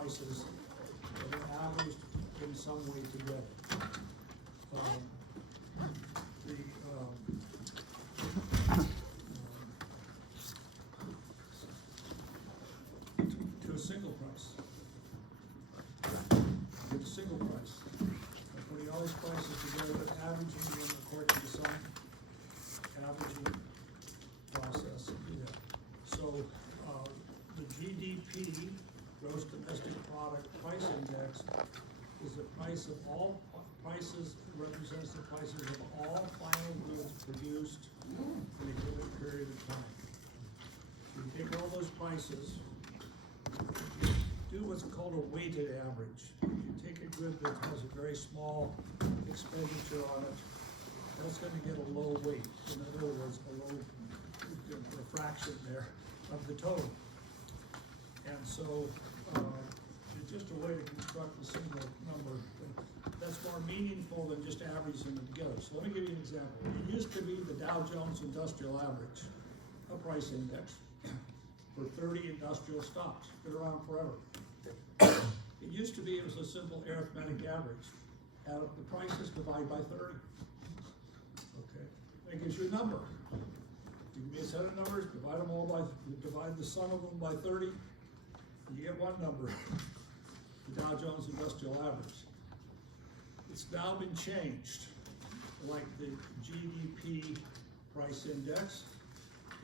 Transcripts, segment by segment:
prices that are averaged in some way together. To a single price. Get a single price. By putting all these prices together, averaging them according to some averaging process. Yeah. So the GDP, Gross Domestic Product Price Index, is the price of all prices, represents the prices of all final goods produced in a given period of time. You take all those prices, do what's called a weighted average. You take a good that has a very small expenditure on it, that's going to get a low weight. In other words, a low fraction there of the total. And so it's just a way to construct a single number that's more meaningful than just averaging them together. So let me give you an example. It used to be the Dow Jones Industrial Average, a price index for 30 industrial stocks. Been around forever. It used to be, it was a simple arithmetic average. Add up the prices, divide by 30. Okay, that gives you a number. You give me a set of numbers, divide the sum of them by 30, and you get one number, the Dow Jones Industrial Average. It's now been changed, like the GDP price index.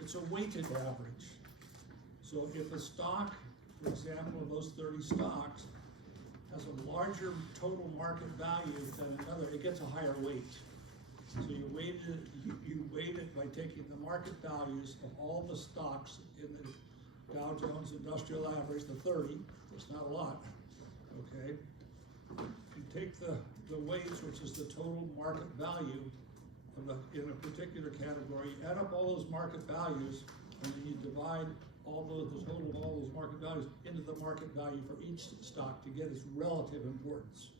It's a weighted average. So if a stock, for example, of those 30 stocks, has a larger total market value than another, it gets a higher weight. So you weight it by taking the market values of all the stocks in the Dow Jones Industrial Average, the 30, it's not a lot, okay? You take the weights, which is the total market value of in a particular category, add up all those market values, and then you divide the total of all those market values into the market value for each stock to get its relative importance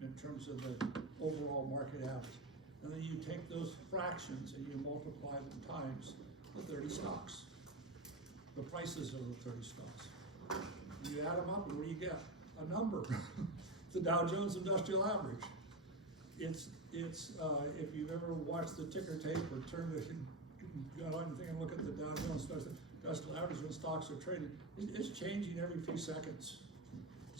in terms of the overall market average. And then you take those fractions and you multiply them times the 30 stocks, the prices of the 30 stocks. You add them up, and what do you get? A number. The Dow Jones Industrial Average. It's if you've ever watched the ticker tape or turned it, got on anything and look at the Dow Jones Industrial Average when stocks are traded, it's changing every few seconds.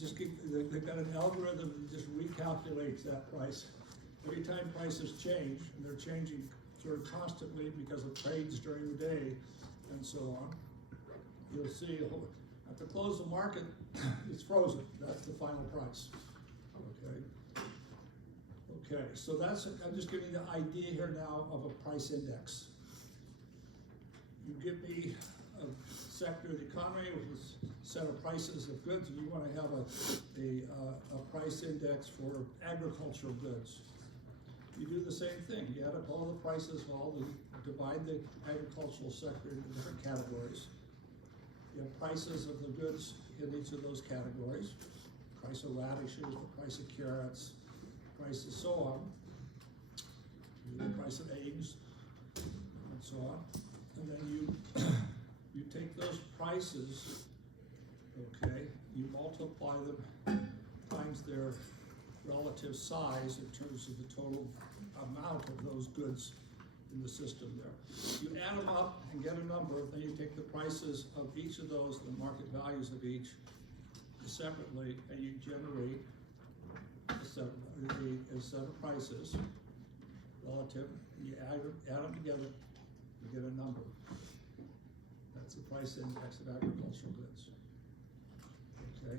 They've got an algorithm that just recalculates that price. Every time prices change, and they're changing sort of constantly because of trades during the day and so on, you'll see at the close of the market, it's frozen. That's the final price. Okay, so I'm just giving you the idea here now of a price index. You give me a sector of the economy with a set of prices of goods, and you want to have a price index for agricultural goods. You do the same thing. You add up all the prices, divide the agricultural sector into different categories. You have prices of the goods in each of those categories. Price of radishes, the price of carrots, price of so on, the price of eggs, and so on. And then you take those prices, okay, you multiply them times their relative size in terms of the total amount of those goods in the system there. You add them up and get a number, then you take the prices of each of those, the market values of each, separately, and you generate a set of prices relative, and you add them together, you get a number. That's the price index of agricultural goods. Okay,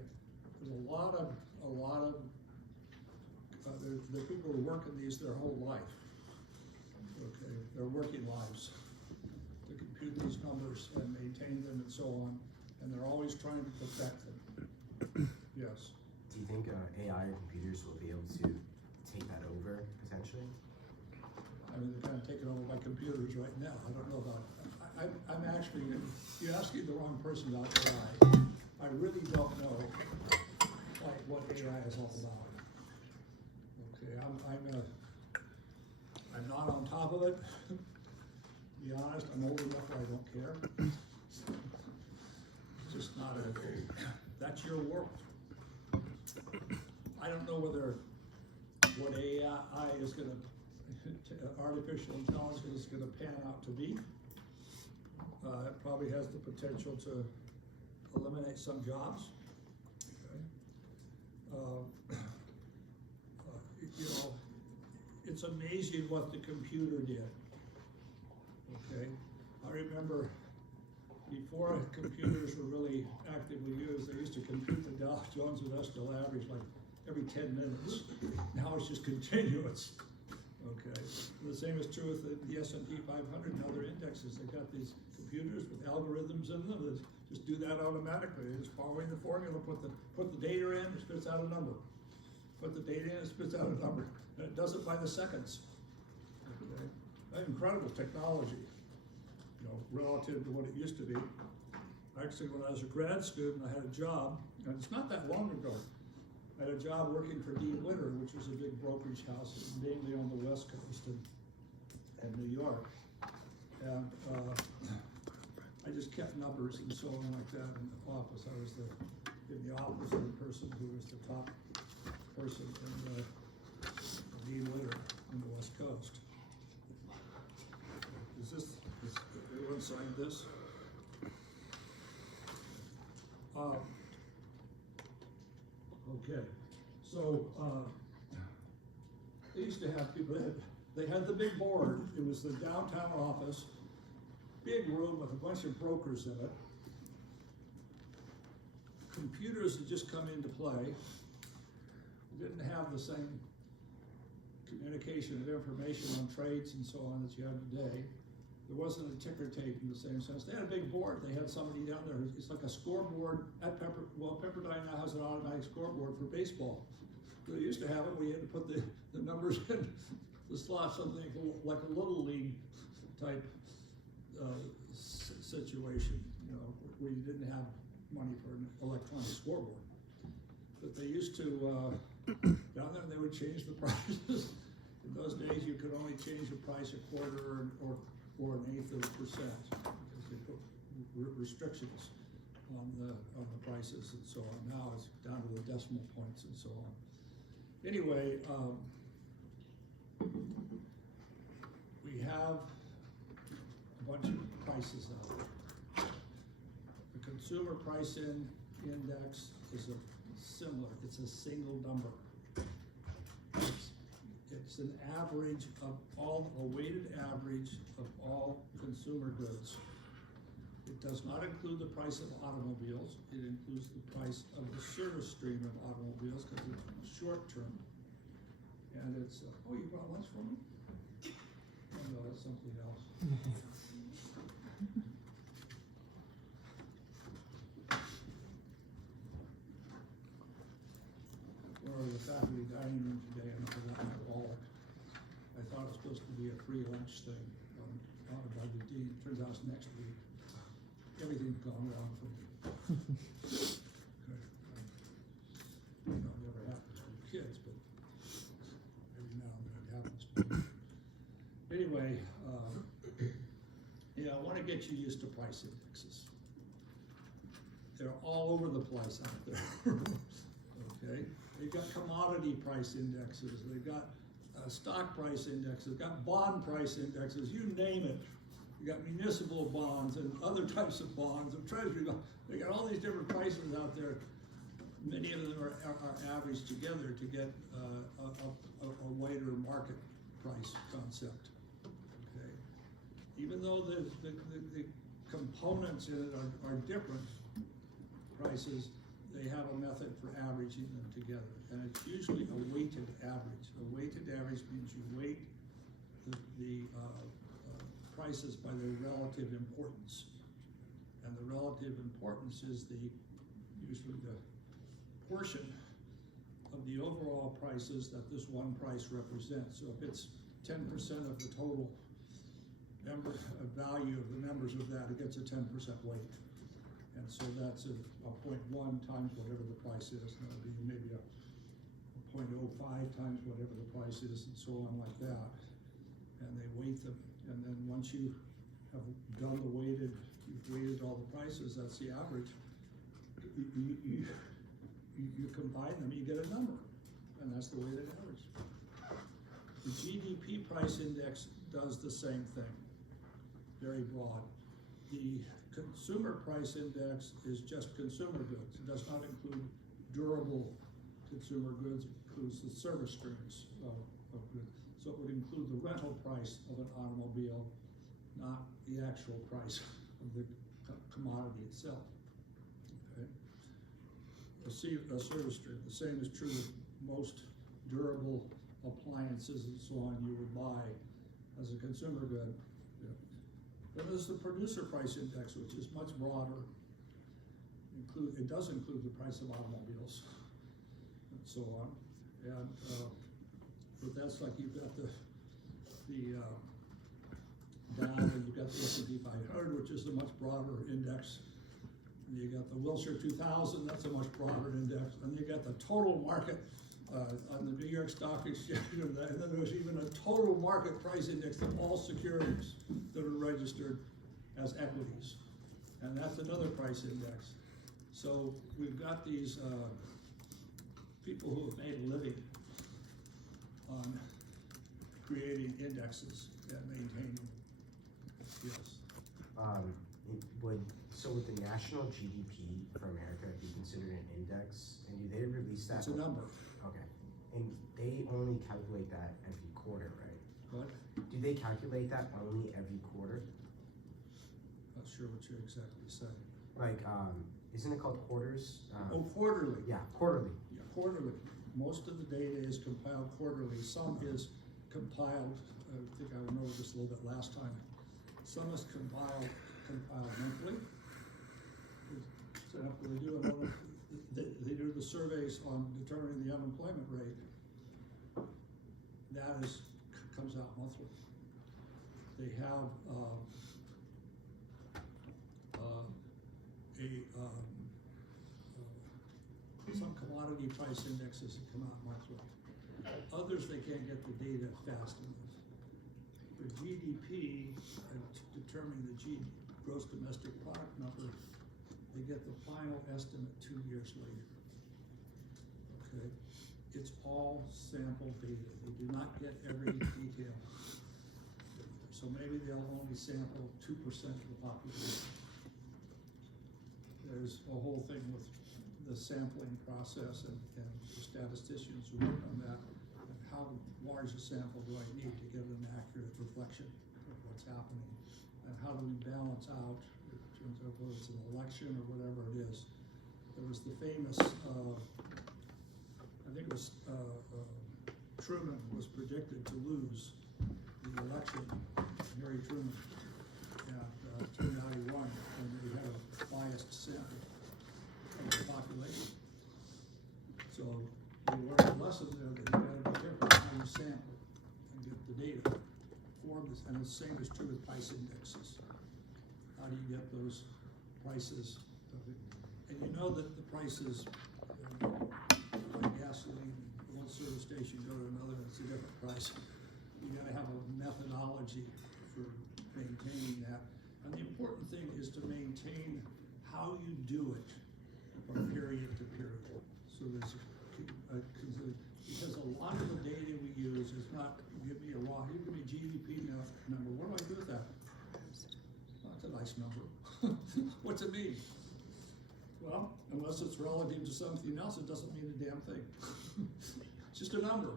there's a lot of there are people who work in these their whole life. Okay, their working lives to compute these numbers and maintain them and so on, and they're always trying to perfect them. Yes. Do you think AI or computers will be able to take that over potentially? I mean, they're kind of taken over by computers right now. I don't know about it. I'm actually, you're asking the wrong person about AI. I really don't know what AI is all about. Okay, I'm not on top of it. To be honest, I'm old enough where I don't care. It's just not that's your world. I don't know what AI is gonna, artificial intelligence is gonna pan out to be. It probably has the potential to eliminate some jobs. Okay. You know, it's amazing what the computer did. Okay, I remember before computers were really actively used, they used to compute the Dow Jones Industrial Average like every 10 minutes. Now it's just continuous. Okay, the same is true with the S&P 500 and other indexes. They've got these computers with algorithms in them that just do that automatically. They just following the formula, put the data in, it spits out a number. Put the data in, it spits out a number. And it does it by the seconds. Okay. Incredible technology, you know, relative to what it used to be. Actually, when I was a grad student, I had a job, and it's not that long ago. I had a job working for Dean Witter, which was a big brokerage house, mainly on the West Coast and New York. And I just kept numbers and so on like that in the office. I was in the office of the person who was the top person in Dean Witter on the West Coast. Is everyone signed this? Okay, so they used to have people, they had the big board. It was the downtown office, big room with a bunch of brokers in it. Computers had just come into play. Didn't have the same communication of information on trades and so on as you have today. There wasn't a ticker tape in the same sense. They had a big board. They had somebody down there. It's like a scoreboard at Pepperdine now has an automatic scoreboard for baseball. They used to have it where you had to put the numbers in the slot, something like a little league type situation, you know, where you didn't have money for an electronic scoreboard. But they used to, down there they would change the prices. In those days you could only change the price a quarter or an eighth of a percent, because they put restrictions on the prices and so on. Now it's down to the decimal points and so on. Anyway, we have a bunch of prices out there. The consumer price index is similar. It's a single number. It's an average of a weighted average of all consumer goods. It does not include the price of automobiles. It includes the price of the service stream of automobiles because it's short term. And it's, oh, you brought lunch for me? Oh, no, that's something else. Or the faculty dining room today, and I forgot my wallet. I thought it was supposed to be a free lunch thing by the dean. Turns out it's next week. Everything's gone wrong for me. You know, it never happens with kids, but every now and then it happens. Anyway, yeah, I want to get you used to price indexes. They're all over the place out there. Okay, they've got commodity price indexes. They've got stock price indexes. They've got bond price indexes. You name it. You got municipal bonds and other types of bonds and treasury bonds. They got all these different prices out there. Many of them are averaged together to get a wider market price concept. Okay, even though the components in it are different prices, they have a method for averaging them together, and it's usually a weighted average. A weighted average means you weight the prices by their relative importance, and the relative importance is usually the portion of the overall prices that this one price represents. So if it's 10% of the total value of the members of that, it gets a 10% weight. And so that's a 0.1 times whatever the price is. And that'll be maybe a 0.05 times whatever the price is, and so on like that. And they weight them. And then once you have done you've weighted all the prices, that's the average. you combine them, you get a number, and that's the weighted average. The GDP price index does the same thing, very broad. The consumer price index is just consumer goods. It does not include durable consumer goods, it includes the service streams of goods. So it would include the rental price of an automobile, not the actual price of the commodity itself. Okay? A service stream. The same is true with most durable appliances and so on you would buy as a consumer good. Then there's the producer price index, which is much broader. It does include the price of automobiles and so on. And but that's like you've got the Dow, and you've got the S&P 500, which is a much broader index. And you got the Wilshire 2000, that's a much broader index. And you got the total market on the New York Stock Exchange, and then there's even a total market price index of all securities that are registered as equities. And that's another price index. So we've got these people who have made a living on creating indexes and maintaining. Yes. Would the national GDP for America be considered an index? And do they release that? It's a number. Okay. And they only calculate that every quarter, right? What? Do they calculate that only every quarter? Not sure what you're exactly saying. Like, isn't it called quarters? Quarterly. Yeah, quarterly. Yeah, quarterly. Most of the data is compiled quarterly. Some is compiled, I think I went over this a little bit last time. Some is compiled monthly. For example, they do the surveys on determining the unemployment rate. That comes out monthly. They have some commodity price indexes that come out monthly. Others, they can't get the data fast enough. For GDP, determining the gross domestic product number, they get the final estimate 2 years later. Okay, it's all sample data. They do not get every detail. So maybe they'll only sample 2% of the population. There's a whole thing with the sampling process, and the statisticians who work on that, and how large a sample do I need to get an accurate reflection of what's happening, and how do we balance out in terms of whether it's an election or whatever it is. There was the famous, I think it was Truman was predicted to lose the election, Harry Truman, and turned out he won, and he had a biased sample of the population. So we learned a lesson there that you gotta be careful how you sample and get the data for this, and the same is true with price indexes. How do you get those prices? And you know that the prices, like gasoline, one service station go to another, it's a different price. You gotta have a methodology for maintaining that. And the important thing is to maintain how you do it from period to period. So there's because a lot of the data we use is not, give me a raw, you give me a GDP number, what do I do with that? Well, that's a nice number. What's it mean? Well, unless it's relative to something else, it doesn't mean a damn thing. It's just a number.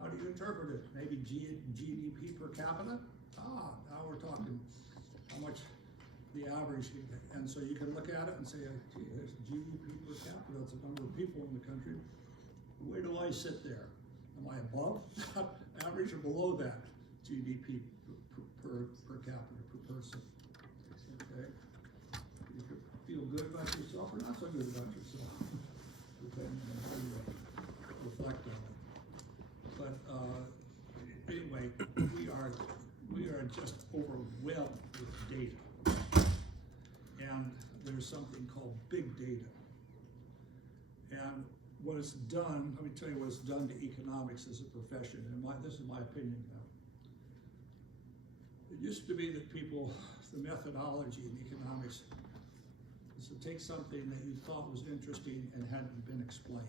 How do you interpret it? Maybe GDP per capita? Now we're talking how much the average, and so you can look at it and say, gee, there's GDP per capita, that's the number of people in the country. Where do I sit there? Am I above average or below that GDP per capita, per person? Okay. You could feel good about yourself or not so good about yourself, depending on how you reflect on it. But anyway, we are just overwhelmed with data. And there's something called big data. And what it's done, let me tell you what it's done to economics as a profession, and this is my opinion now. It used to be that people, the methodology in economics is So take something that you thought was interesting and hadn't been explained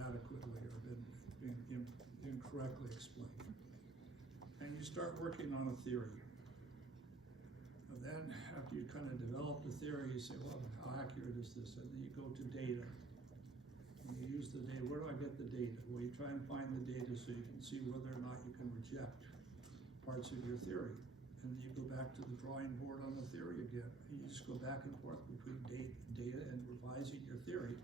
adequately or been incorrectly explained. And you start working on a theory. And then after you kind of develop the theory, you say, well, how accurate is this? And then you go to data. And you use the data. Where do I get the data? Well, you try and find the data so you can see whether or not you can reject parts of your theory. And then you go back to the drawing board on the theory again. And you just go back and forth between data and revising your theory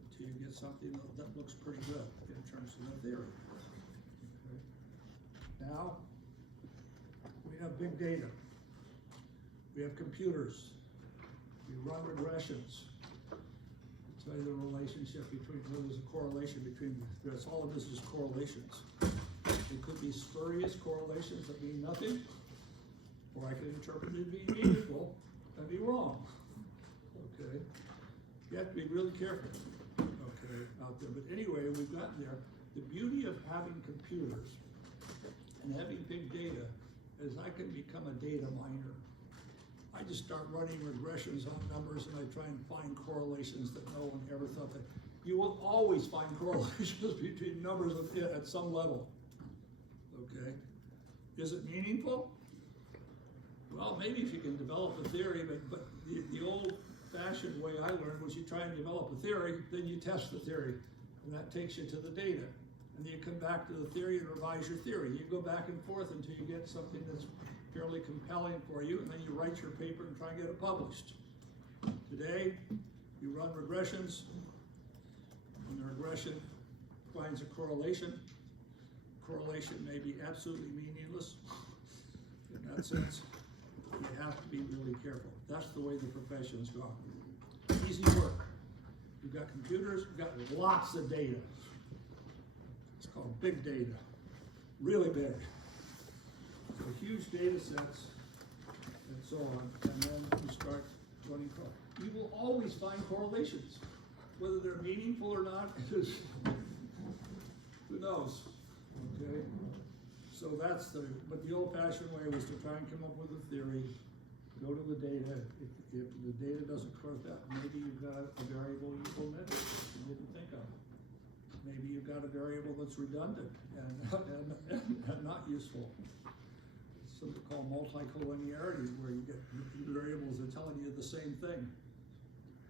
until you get something that looks pretty good in terms of the theory. Okay. Now, we have big data. We have computers. We run regressions. Tell you the relationship between, well, there's a correlation between, that's all of this is correlations. It could be spurious correlations that mean nothing, or I could interpret it as being meaningful and be wrong. Okay? You have to be really careful, okay, out there. But anyway, we've gotten there. The beauty of having computers and having big data is I can become a data miner. I just start running regressions on numbers and I try and find correlations that no one ever thought that. You will always find correlations between numbers at some level. Okay? Is it meaningful? Well, maybe if you can develop a theory, but the old-fashioned way I learned was you try and develop a theory, then you test the theory, and that takes you to the data. And then you come back to the theory and revise your theory. You go back and forth until you get something that's fairly compelling for you, and then you write your paper and try and get it published. Today, you run regressions, and the regression finds a correlation. Correlation may be absolutely meaningless. In that sense, you have to be really careful. That's the way the profession's gone. Easy work. You've got computers, you've got lots of data. It's called big data, really big. So huge data sets and so on, and then you start running code. You will always find correlations. Whether they're meaningful or not, who knows, okay? So that's but the old-fashioned way was to try and come up with a theory, go to the data. If the data doesn't correct that, maybe you've got a variable you omitted that you didn't think of. Maybe you've got a variable that's redundant and not useful. It's something called multicollinearity, where you get variables that are telling you the same thing.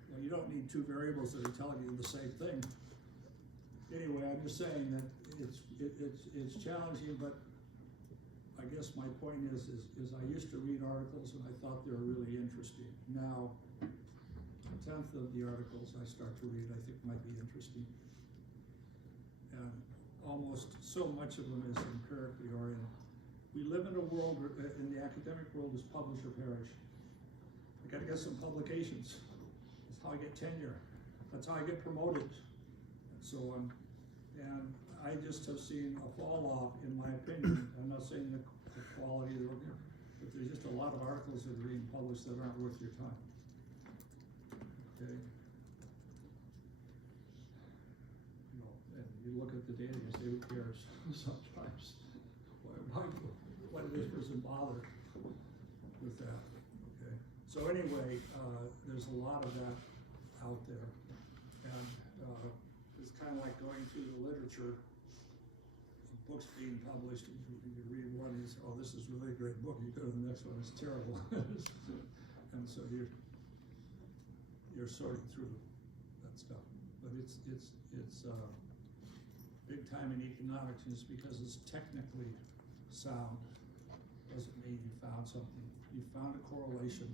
Well, you don't need two variables that are telling you the same thing. Anyway, I'm just saying that it's challenging, but I guess my point is I used to read articles and I thought they were really interesting. Now, a tenth of the articles I start to read I think might be interesting. And almost so much of them is empirically oriented. We live in a world, in the academic world, is publish or perish. I gotta get some publications. That's how I get tenure. That's how I get promoted, and so on. And I just have seen a fall off, in my opinion. I'm not saying the quality of the work, but there's just a lot of articles that are being published that aren't worth your time. Okay. You know, and you look at the data and you say, who cares? Sometimes, why did this person bother with that? Okay. So anyway, there's a lot of that out there, and it's kind of like going through the literature. Books being published, and you read one and you say, oh, this is really a great book. You go to the next one, it's terrible. And so you're sorting through that stuff. But it's big time in economics, just because it's technically sound doesn't mean you found something. You found a correlation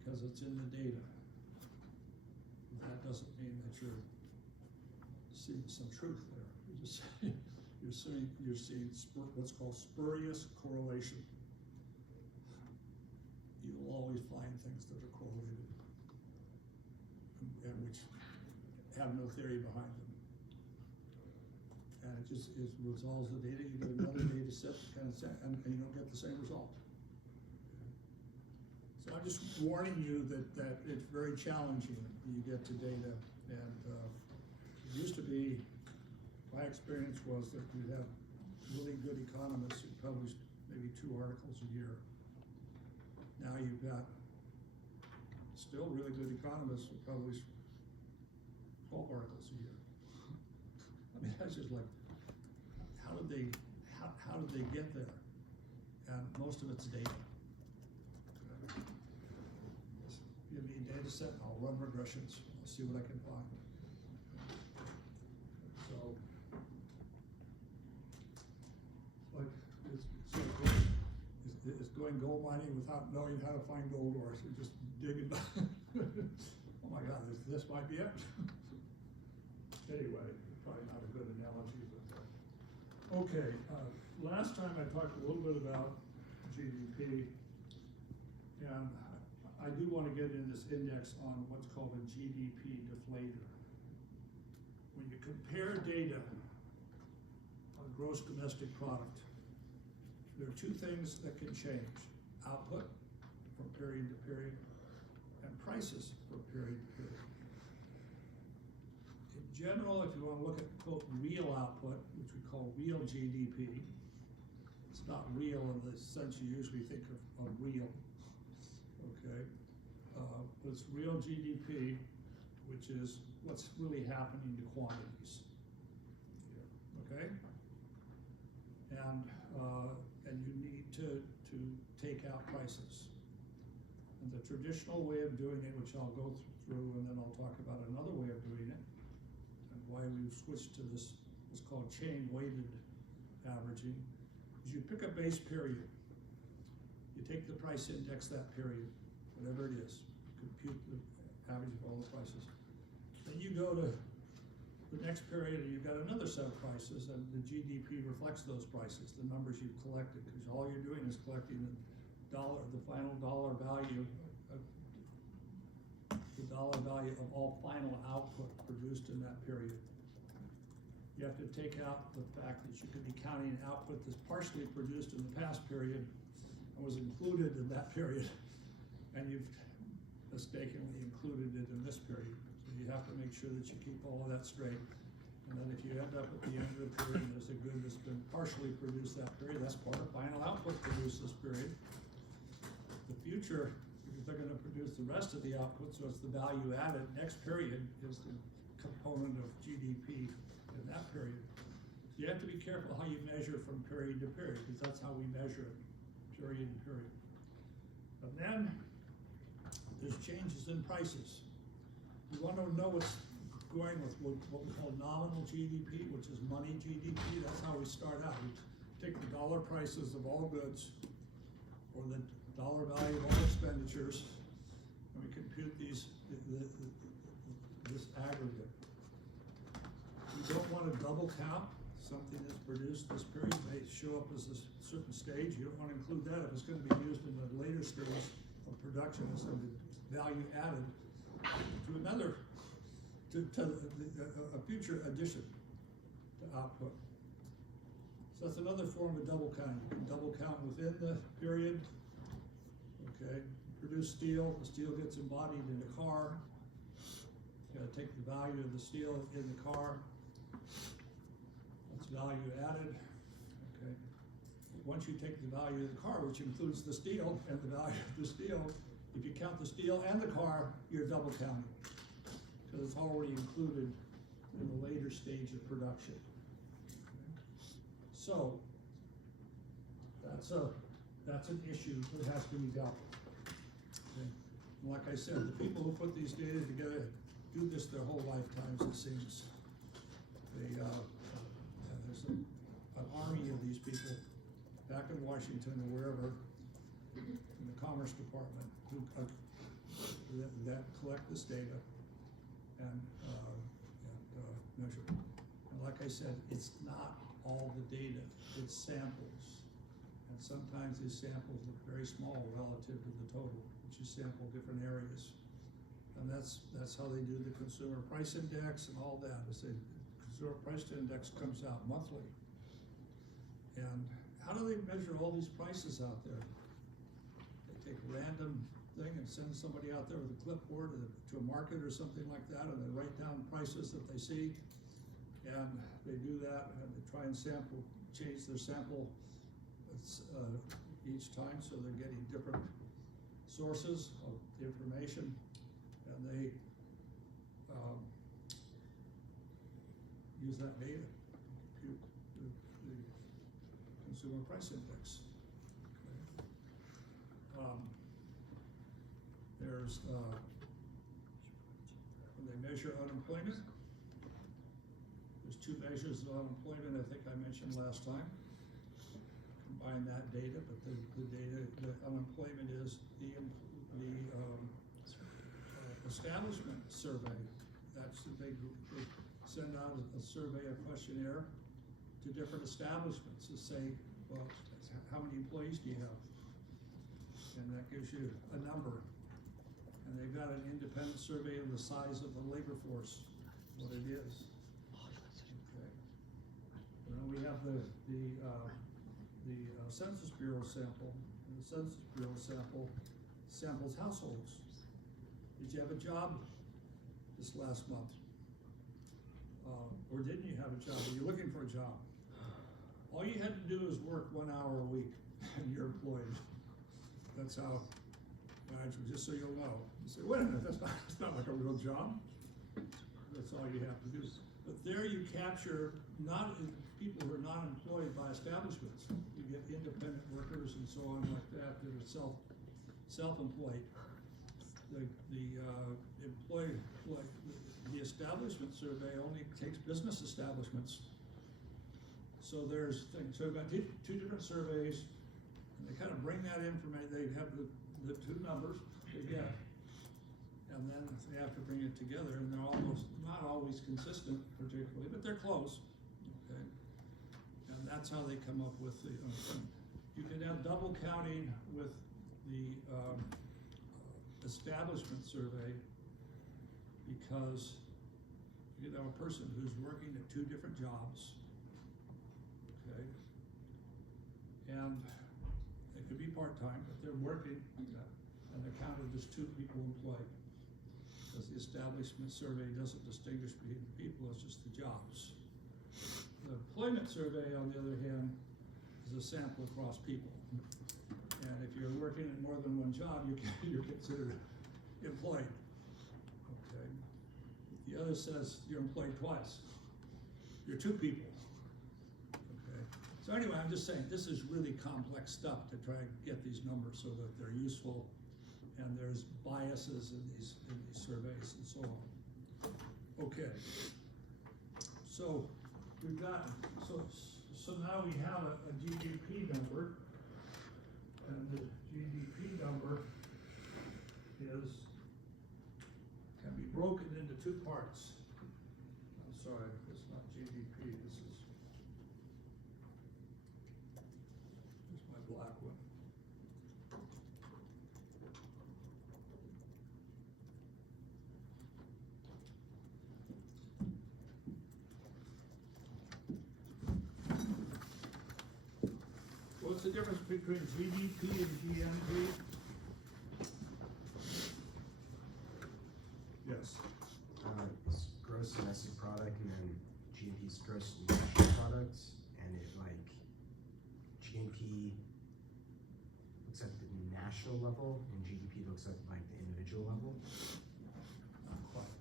because it's in the data. That doesn't mean that you're seeing some truth there. You're seeing what's called spurious correlation. You will always find things that are correlated and which have no theory behind them. And it resolves the data. You get another data set, and you don't get the same result. So I'm just warning you that it's very challenging when you get to data. And it used to be, my experience was that you'd have really good economists who published maybe 2 articles a year. Now you've got still really good economists will publish 12 articles a year. I mean, that's just like, how did they get there? And most of it's data. Give me a data set, I'll run regressions, I'll see what I can find. So, like, it's going gold mining without knowing how to find gold ores, you're just digging. Oh my God, this might be it. Anyway, probably not a good analogy, but, okay, last time I talked a little bit about GDP, and I do want to get in this index on what's called a GDP deflator. When you compare data on gross domestic product, there are two things that can change: output from period to period, and prices from period to period. In general, if you want to look at, quote, real output, which we call real GDP, it's not real in the sense you usually think of real, okay? But it's real GDP, which is what's really happening to quantities, okay? And you need to take out prices. And the traditional way of doing it, which I'll go through, and then I'll talk about another way of doing it, and why we've switched to this, what's called chain-weighted averaging, is you pick a base period. You take the price index that period, whatever it is, compute the average of all the prices. Then you go to the next period and you've got another set of prices, and the GDP reflects those prices, the numbers you've collected, because all you're doing is collecting the final dollar value of all final output produced in that period. You have to take out the fact that you could be counting output that's partially produced in the past period and was included in that period, and you've mistakenly included it in this period. So you have to make sure that you keep all of that straight. And then if you end up at the end of the period, there's a good that's been partially produced that period, that's part of final output produced this period. The future, because they're gonna produce the rest of the output, so it's the value added, next period is the component of GDP in that period. So you have to be careful how you measure from period to period, because that's how we measure it, period to period. And then there's changes in prices. We want to know what's going with what we call nominal GDP, which is money GDP. That's how we start out. We take the dollar prices of all goods, or the dollar value of all expenditures, and we compute this aggregate. We don't want to double count something that's produced this period. It may show up as a certain stage. You don't want to include that if it's going to be used in the later stage of production as a value added to another, a future addition to output. So that's another form of double counting. You can double count within the period. Okay, produce steel, the steel gets embodied in the car. You gotta take the value of the steel in the car. That's value added. Okay. Once you take the value of the car, which includes the steel and the value of the steel, if you count the steel and the car, you're double counting, because it's already included in the later stage of production. Okay. So that's an issue that has to be dealt with. Okay. And like I said, the people who put these data together do this their whole lifetimes, it seems. There's an army of these people back in Washington or wherever, in the Commerce Department, who that collect this data and measure. And like I said, it's not all the data, it's samples. And sometimes these samples look very small relative to the total, which you sample different areas. And that's how they do the consumer price index and all that. The consumer price index comes out monthly. And how do they measure all these prices out there? They take a random thing and send somebody out there with a clipboard to a market or something like that, and they write down prices that they see. And they do that, and they try and change their sample each time, so they're getting different sources of the information. and they, use that data to compute the consumer price index. Okay. There's, when they measure unemployment, there's two measures of unemployment I think I mentioned last time. Combine that data, but the data, the unemployment is the establishment survey. That's the big, they send out a survey, a questionnaire to different establishments to say, well, how many employees do you have? And that gives you a number. And they've got an independent survey of the size of the labor force, what it is. Okay. And then we have the Census Bureau sample. And the Census Bureau samples households. Did you have a job this last month? Or didn't you have a job? Were you looking for a job? All you had to do is work 1 hour a week and you're employed. That's how, just so you'll know. You say, wait a minute, that's not like a real job. That's all you have to do. But there you capture people who are not employed by establishments. You get independent workers and so on like that are self-employed. The establishment survey only takes business establishments. So there's things, so we've got two different surveys, and they kind of bring that information, they have the two numbers they get, and then they have to bring it together, and they're almost, not always consistent particularly, but they're close, okay? And that's how they come up with the, you can have double counting with the establishment survey, because you can have a person who's working at 2 different jobs, okay? And they could be part-time, but they're working, and they're counted as 2 people employed. Because the establishment survey doesn't distinguish between the people, it's just the jobs. The employment survey, on the other hand, is a sample across people. And if you're working at more than 1 job, you're considered employed. Okay. The other says you're employed twice. You're 2 people. Okay. So anyway, I'm just saying this is really complex stuff to try and get these numbers so that they're useful, and there's biases in these surveys and so on. Okay. So we've got so now we have a GDP number. And the GDP number can be broken into 2 parts. I'm sorry, it's not GDP, this is my black one. What's the difference between GDP and GNP? Yes. It's gross domestic product, and then GNP's gross national product, and it GNP looks at the national level, and GDP looks at like the individual level. Not quite.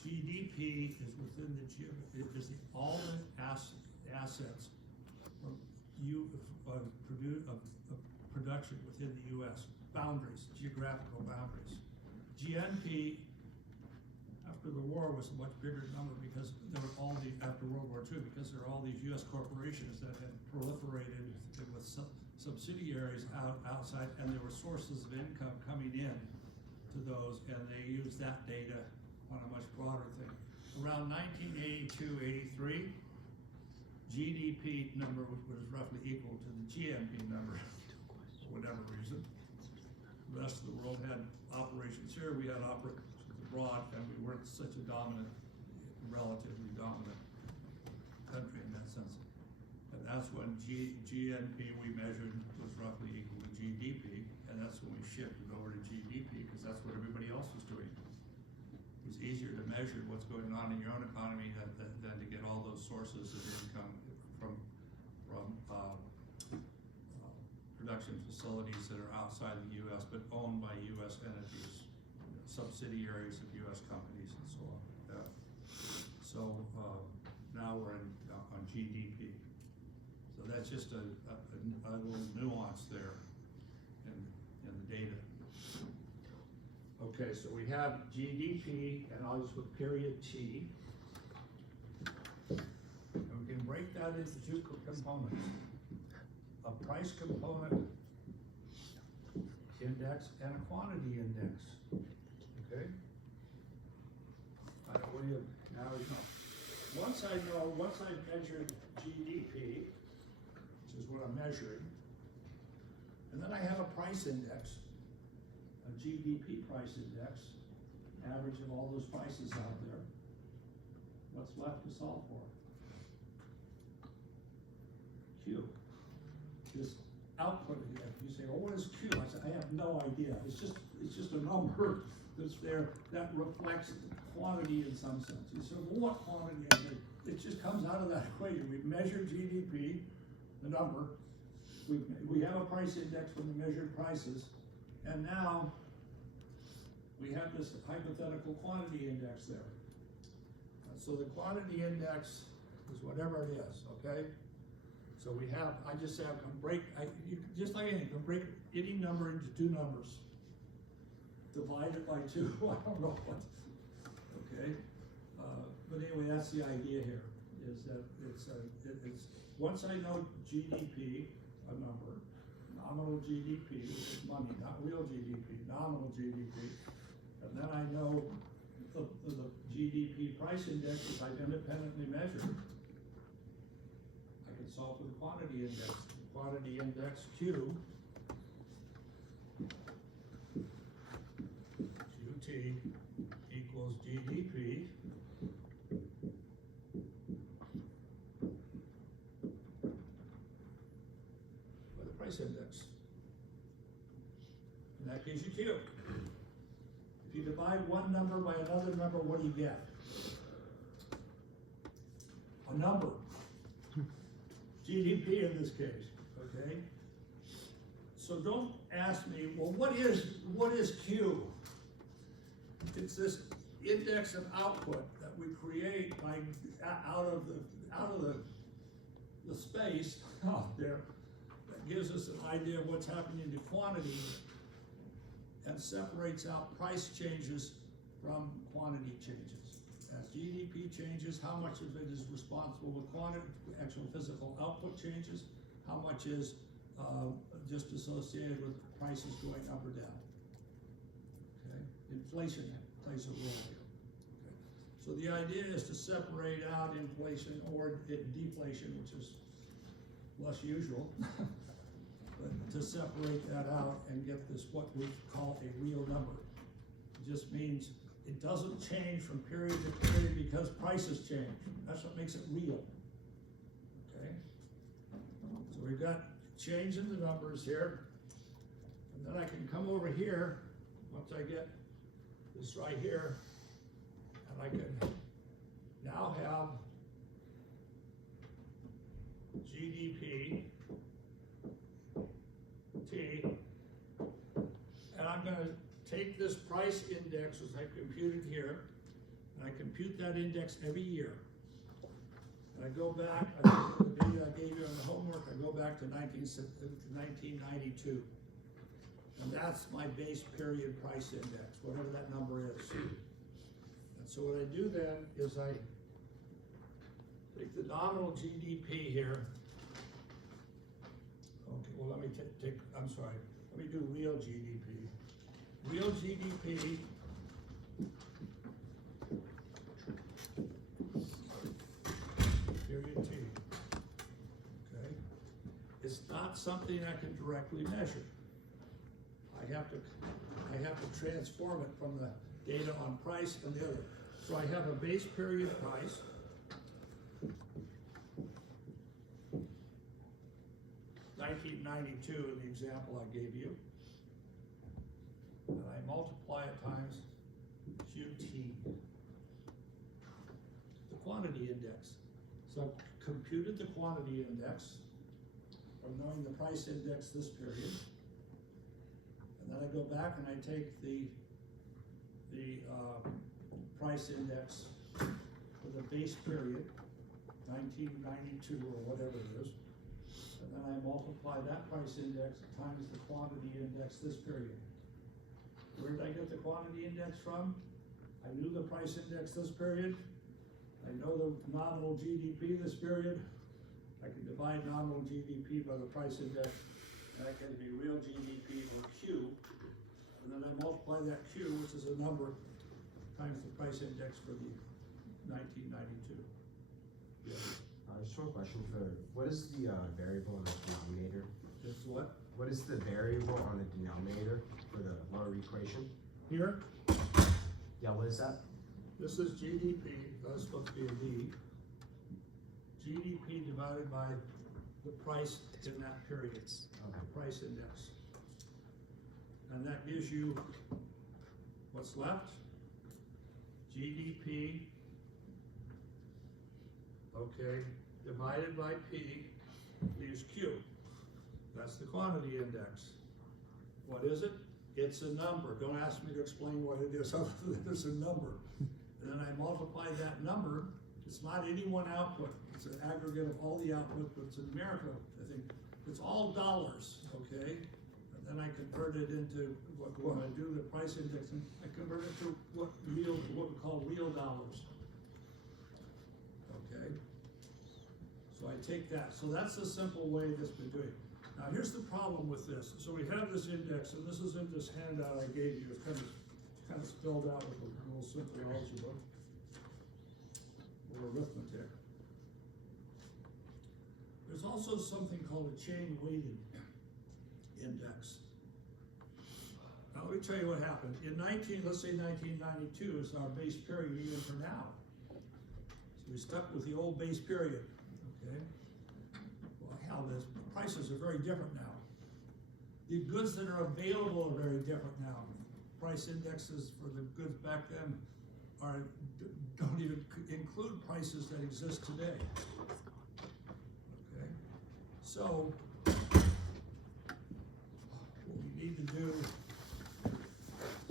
GDP is within all the assets production within the U.S. Boundaries, geographical boundaries. GNP after the war was a much bigger number because there were after World War II, because there are all these U.S. corporations that had proliferated with subsidiaries outside, and there were sources of income coming in to those, and they used that data on a much broader thing. Around 1982-83. GDP number was roughly equal to the GNP number, for whatever reason. The rest of the world had operations here, we had operations abroad, and we weren't such a relatively dominant country in that sense. And that's when GNP we measured was roughly equal to GDP, and that's when we shifted over to GDP, because that's what everybody else was doing. It was easier to measure what's going on in your own economy than to get all those sources of income from production facilities that are outside the U.S. but owned by U.S. entities, subsidiaries of US companies and so on. Yeah. So, now we're on GDP. So that's just a little nuance there in the data. Okay, so we have GDP, and I'll just put period T. And we can break that into two components. A price component index and a quantity index, okay? By way of, now you know. Once I've measured GDP, which is what I'm measuring, and then I have a price index, a GDP price index, average of all those prices out there. What's left to solve for? Q. This output index. You say, well, what is Q? I say, I have no idea. It's just a number that's there that reflects quantity in some sense. You say, well, what quantity? I say, it just comes out of that equation. We measure GDP, the number. We have a price index from the measured prices, and now we have this hypothetical quantity index there. So the quantity index is whatever it is, okay? So we have, I just say just like anything, you can break any number into two numbers. Divide it by two, I don't know what, okay? But anyway, that's the idea here, is that it's once I know GDP, a number, nominal GDP, which is money, not real GDP, nominal GDP, and then I know the GDP price index is I've independently measured, I can solve for the quantity index. The quantity index Q, QT equals GDP by the price index. And that gives you Q. If you divide one number by another number, what do you get? A number. GDP in this case, okay? So don't ask me, well, what is Q? It's this index of output that we create by out of the space out there that gives us an idea of what's happening to quantity and separates out price changes from quantity changes. As GDP changes, how much of it is responsible with quantity, actual physical output changes, how much is just associated with prices going up or down. Okay? Inflation plays a role here. Okay? So the idea is to separate out inflation or deflation, which is less usual, but to separate that out and get this what we call a real number. It just means it doesn't change from period to period because prices change. That's what makes it real. Okay? So we've got change in the numbers here. And then I can come over here, once I get this right here, and I can now have GDP T, and I'm going to take this price index as I computed here, and I compute that index every year. And I go back, I look at the data I gave you on the homework, I go back to 1992. And that's my base period price index, whatever that number is. And so what I do then is I take the nominal GDP here. Okay, well let me take, I'm sorry, let me do real GDP. Real GDP period T, okay? It's not something I can directly measure. I have to transform it from the data on price and the other. So I have a base period price. $19.92 in the example I gave you. And I multiply it times QT, the quantity index. So I've computed the quantity index from knowing the price index this period. And then I go back and I take the the, price index for the base period, 1992 or whatever it is. And then I multiply that price index times the quantity index this period. Where did I get the quantity index from? I knew the price index this period. I know the nominal GDP this period. I can divide nominal GDP by the price index, and I get a real GDP or Q. And then I multiply that Q, which is a number, times the price index for the 1992. Yeah. Just one question what is the variable on the denominator? It's what? What is the variable on the denominator for the lower equation? Here, Yeah, what is that? this is GDP, that's supposed to be a D. GDP divided by the price in that period, Okay. price index. And that gives you what's left? GDP, okay, divided by P leaves Q. That's the quantity index. What is it? It's a number. Don't ask me to explain what it is other than it's a number. And then I multiply that number. It's not any one output. It's an aggregate of all the output, but it's in America, I think. It's all dollars, okay? And then I convert it into when I do the price index, and I convert it to what we call real dollars. Okay? So I take that. So that's the simple way that's been doing it. Now here's the problem with this. So we have this index, and this is in this handout I gave you. It's kind of spelled out with a little simple algebra or arithmetic. There's also something called a chain weighted index. Now let me tell you what happened. In let's say 1992 is our base period even for now. So we stuck with the old base period, okay? Well, hell, the prices are very different now. The goods that are available are very different now. Price indexes for the goods back then don't even include prices that exist today. Okay, so what we need to do is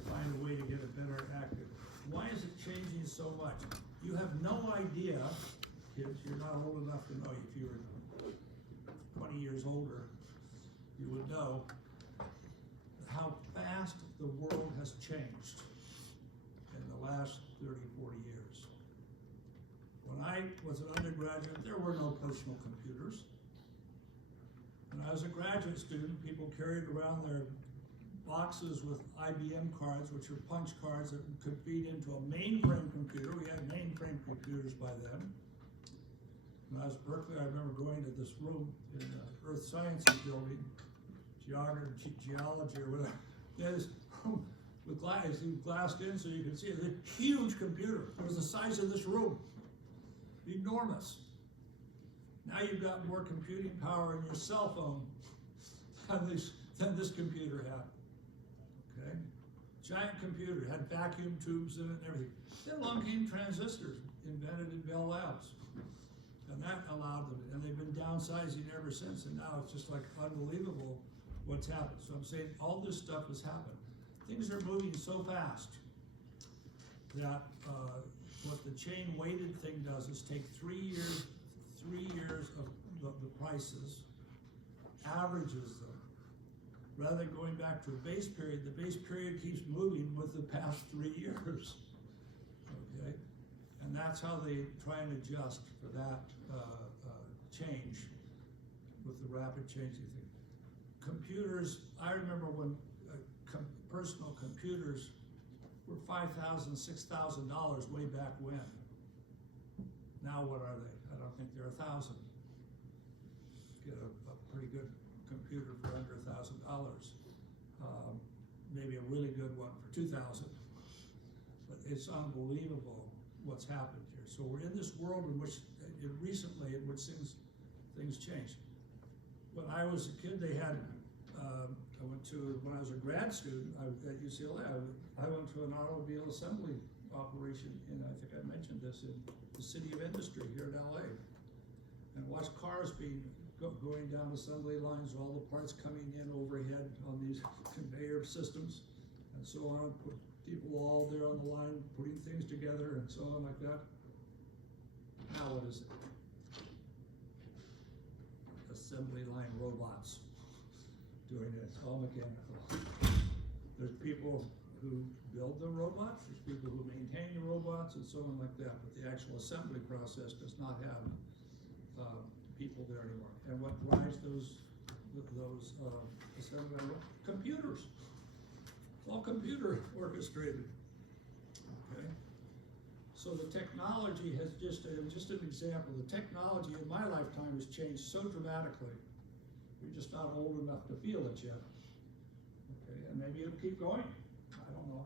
find a way to get it better active. Why is it changing so much? You have no idea, kids, you're not old enough to know. If you were 20 years older, you would know how fast the world has changed in the last 30, 40 years. When I was an undergraduate, there were no personal computers. When I was a graduate student, people carried around their boxes with IBM cards, which are punch cards that could feed into a mainframe computer. We had mainframe computers by then. When I was at Berkeley, I remember going to this room in the Earth Sciences building, geology or whatever. They had this room with glassed in so you could see it. A huge computer. It was the size of this room. Enormous. Now you've got more computing power in your cell phone than this computer had. Okay? Giant computer, had vacuum tubes in it and everything. Then along came transistors, invented in Bell Labs. And that allowed them, and they've been downsizing ever since, and now it's just like unbelievable what's happened. So I'm saying all this stuff has happened. Things are moving so fast that what the chain weighted thing does is take 3 years of the prices, averages them, rather than going back to a base period. The base period keeps moving with the past 3 years, okay? And that's how they try and adjust for that change with the rapid changing thing. Computers, I remember when personal computers were $5,000, $6,000 way back when. Now what are they? I don't think they're 1,000. Get a pretty good computer for under $1,000. Maybe a really good one for 2,000. But it's unbelievable what's happened here. So we're in this world in which recently things changed. When I was a kid, they had, when I was a grad student at UCLA, I went to an automobile assembly operation in, I think I mentioned this, in the city of industry here in LA. And watched cars going down assembly lines, all the parts coming in overhead on these conveyor systems and so on. people all there on the line putting things together and so on like that. Now what is it? Assembly line robots doing it, it's all mechanical. There's people who build the robots, there's people who maintain the robots and so on like that, but the actual assembly process does not have people there anymore. And what drives those assembly line robots? Computers. It's all computer orchestrated. Okay. So the technology has just an example. The technology in my lifetime has changed so dramatically. We're just not old enough to feel it yet. Okay, and maybe it'll keep going. I don't know.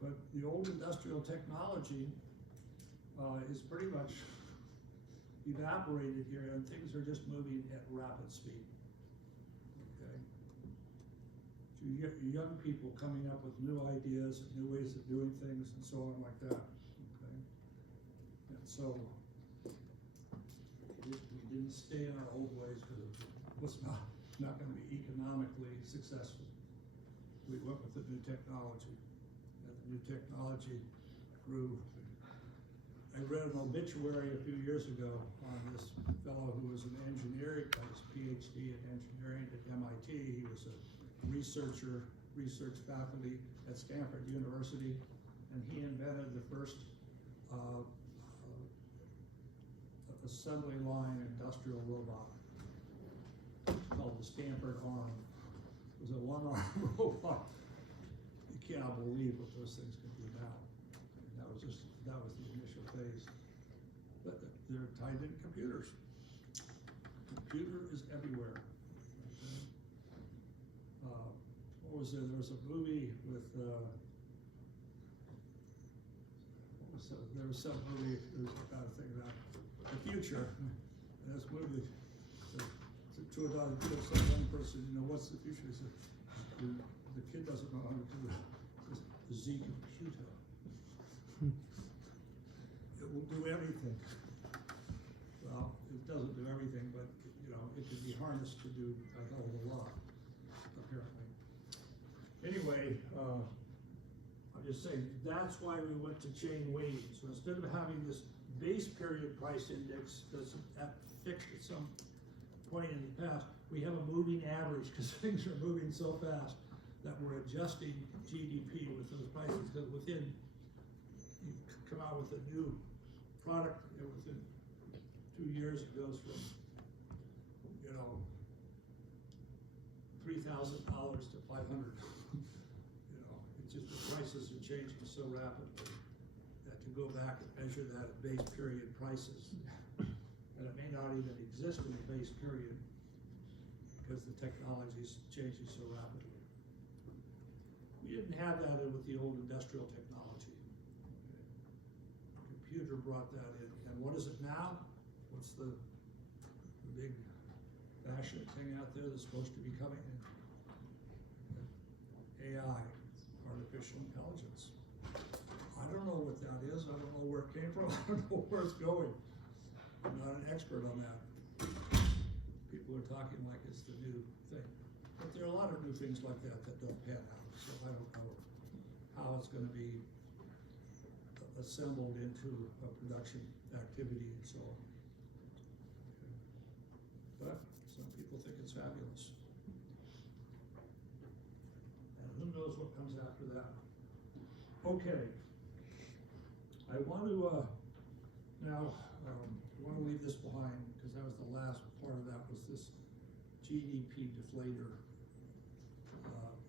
But the old industrial technology is pretty much evaporated here, and things are just moving at rapid speed. Okay. So you get young people coming up with new ideas, and new ways of doing things, and so on like that. Okay. And so we didn't stay in our old ways because it was not going to be economically successful. We went with the new technology, and the new technology grew. I read an obituary a few years ago on this fellow who was an engineer, got his PhD in engineering at MIT. He was a research faculty at Stanford University, and he invented the first assembly line industrial robot. It's called the Stanford Arm. It was a one-arm robot. You cannot believe what those things can do now. That was the initial phase. But they're tied in computers. Computer is everywhere. Okay. What was there? There was a movie with there was some movie. There's about a thing about the future. And this movie. To some young person, you know, what's the future? He said, the kid doesn't know how to do it. He says, the Z computer. It will do everything. Well, it doesn't do everything, but you know, it can be harnessed to do a hell of a lot, apparently. Anyway, I'm just saying that's why we went to chain weighting. So instead of having this base period price index that's fixed at some point in the past, we have a moving average because things are moving so fast that we're adjusting GDP with those prices, because within, you come out with a new product, and within 2 years it goes from, you know, $3,000 to 500. You know, it's just the prices are changing so rapidly that to go back and measure that at base period prices, and it may not even exist in the base period because the technology is changing so rapidly. We didn't have that with the old industrial technology. The computer brought that in. And what is it now? What's the big fashion thing out there that's supposed to be coming in? AI, artificial intelligence. I don't know what that is. I don't know where it came from. I don't know where it's going. I'm not an expert on that. People are talking like it's the new thing. But there are a lot of new things like that that don't pan out. So I don't know how it's going to be assembled into a production activity and so on. But some people think it's fabulous. And who knows what comes after that. Okay. I want to now leave this behind because that was the last part of that, was this GDP deflator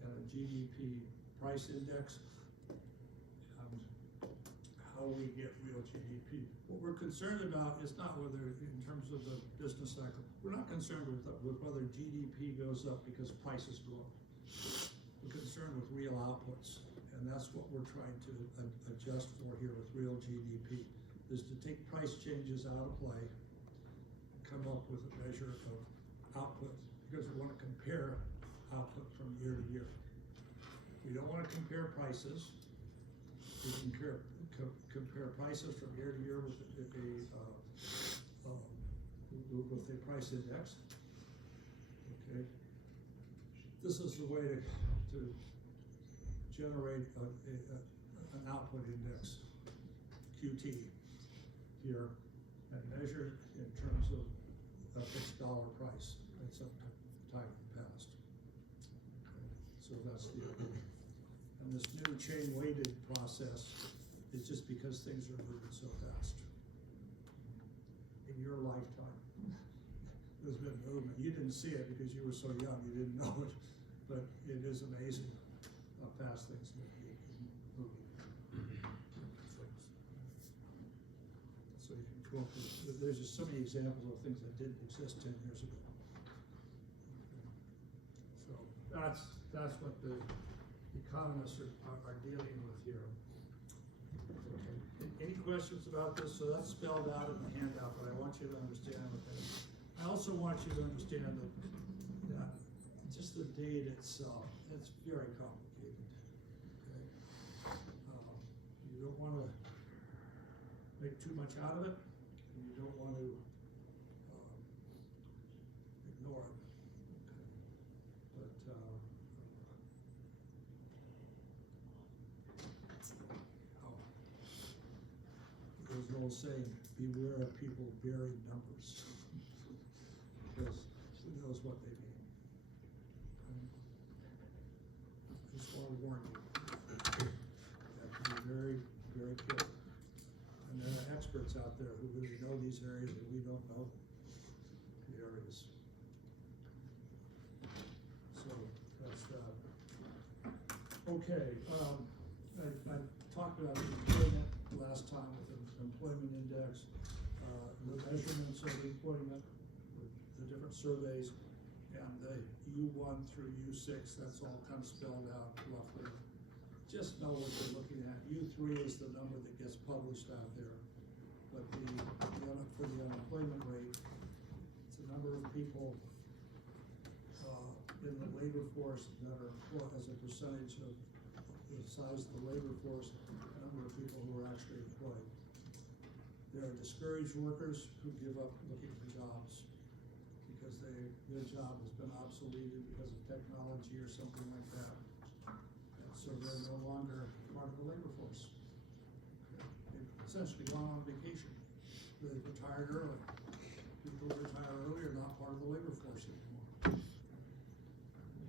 and a GDP price index. How we get real GDP. What we're concerned about is not whether, in terms of the business cycle, we're not concerned with whether GDP goes up because prices go up. We're concerned with real outputs, and that's what we're trying to adjust for here with real GDP, is to take price changes out of play, come up with a measure of output, because we want to compare output from year to year. We don't want to compare prices. We can compare prices from year to year with a price index. Okay, this is the way to generate an output index, QT, here, and measure it in terms of a fixed dollar price at some time in the past. Okay, so that's the idea. And this new chain weighted process is just because things are moving so fast. In your lifetime, there's been movement. You didn't see it because you were so young, you didn't know it, but it is amazing how fast things are moving. So you can come up with, there's just so many examples of things that didn't exist 10 years ago. So that's what the economists are dealing with here. Okay. Any questions about this? So that's spelled out in the handout, but I want you to understand what that is. I also want you to understand that just the data itself, it's very complicated. Okay? You don't want to make too much out of it, and you don't want to ignore it. Okay? But there's an old saying, beware of people bearing numbers, because who knows what they mean. I just want to warn you, you have to be very, very careful. And there are experts out there who really know these areas, and we don't know the areas. So that's that. Okay, I talked about the employment last time with the employment index, the measurements of employment, the different surveys, and the U1 through U6, that's all kind of spelled out roughly. Just know what you're looking at. U3 is the number that gets published out there. But for the unemployment rate, it's the number of people in the labor force that are employed as a percentage of the size of the labor force, the number of people who are actually employed. There are discouraged workers who give up looking for jobs because their job has been obsoleted because of technology or something like that. And so they're no longer part of the labor force. They've essentially gone on vacation. They've retired early. People who retire early are not part of the labor force anymore.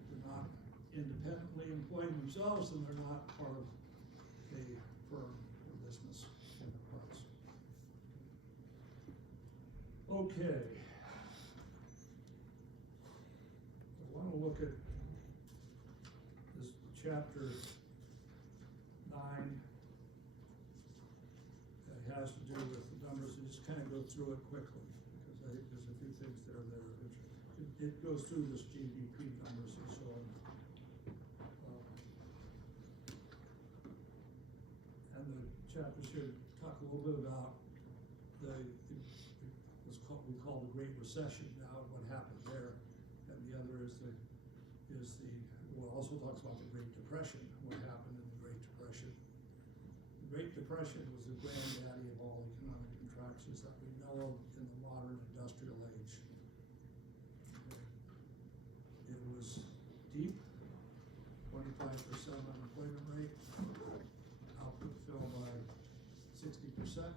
They're not independently employing themselves, and they're not part of a firm or business enterprise. Okay. I want to look at this chapter 9. That has to do with the numbers, and just kind of go through it quickly because I think there's a few things there that are interesting. It goes through this GDP numbers and so on. And the chapters here talk a little bit about what's we call the Great Recession now, and what happened there, and the other is also talks about the Great Depression, what happened in the Great Depression. The Great Depression was the granddaddy of all economic contractions that we know of in the modern industrial age. It was deep, 25% unemployment rate, output fell by 60%.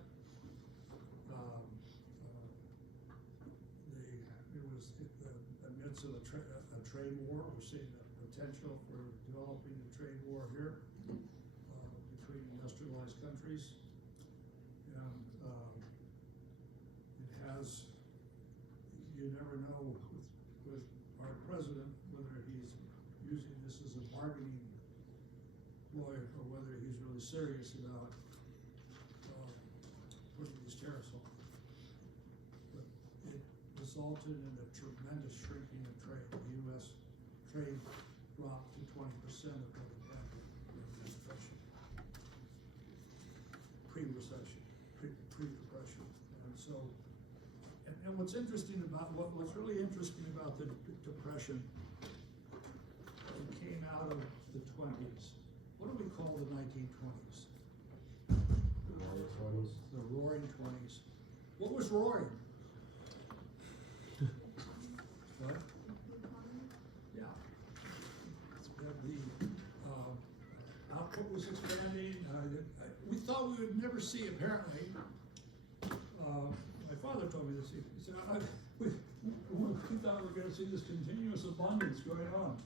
It was in the midst of a trade war. We're seeing the potential for developing a trade war here between industrialized countries. And it has, you never know with our president whether he's using this as a bargaining ploy or whether he's really serious about putting these tariffs on. But it resulted in a tremendous shrinking of trade. The U.S. trade dropped to 20% of what it had during the Depression, pre-recession, pre-depression. And so, and what's interesting about, what's really interesting about the Depression, it came out of the 20s. What do we call the 1920s? The Roaring 20s. The Roaring 20s. What was roaring? What? Yeah. see, apparently, my father told me this, he said, we thought we were gonna see this continuous abundance going on.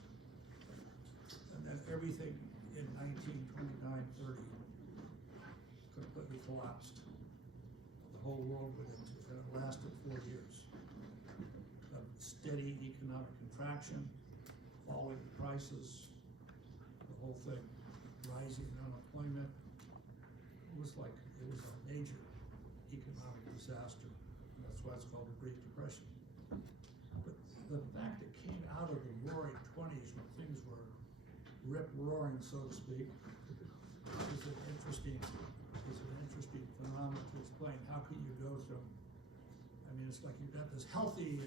And then everything in 1929-30 completely collapsed. The whole world went into it, and it lasted 4 years. A steady economic contraction, falling prices, the whole thing, rising unemployment. It was a major economic disaster. And that's why it's called the Great Depression. But the fact it came out of the roaring 20s when things were rip-roaring, so to speak, is an interesting phenomenon to explain. How can you go from, I mean, it's like you've got this healthy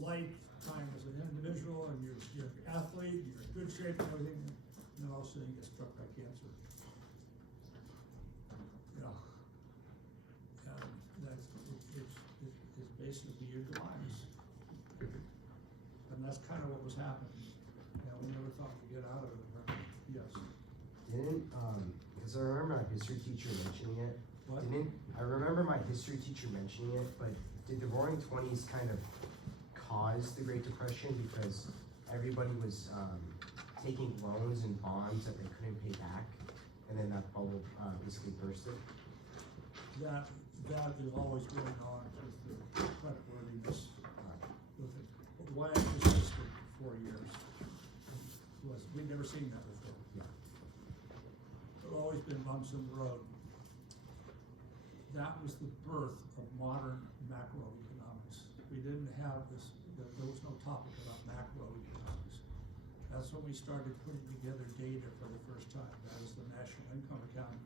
lifetime as an individual, and you're an athlete, you're in good shape and everything, and then all of a sudden you get struck by cancer. You know, and it's basically your demise. And that's kind of what was happening. Yeah, we never thought we'd get out of it, right? Yes. Because I remember my history teacher mentioning it. What? I remember my history teacher mentioning it, but did the Roaring '20s kind of cause the Great Depression because everybody was taking loans and bonds that they couldn't pay back, and then that bubble basically bursted? That is always going on with the creditworthiness with it. But why it persisted for 4 years was, we'd never seen that before. Yeah. There have always been bumps in the road. That was the birth of modern macroeconomics. We didn't have this, there was no topic about macroeconomics. That's when we started putting together data for the first time. That is the National Income Account.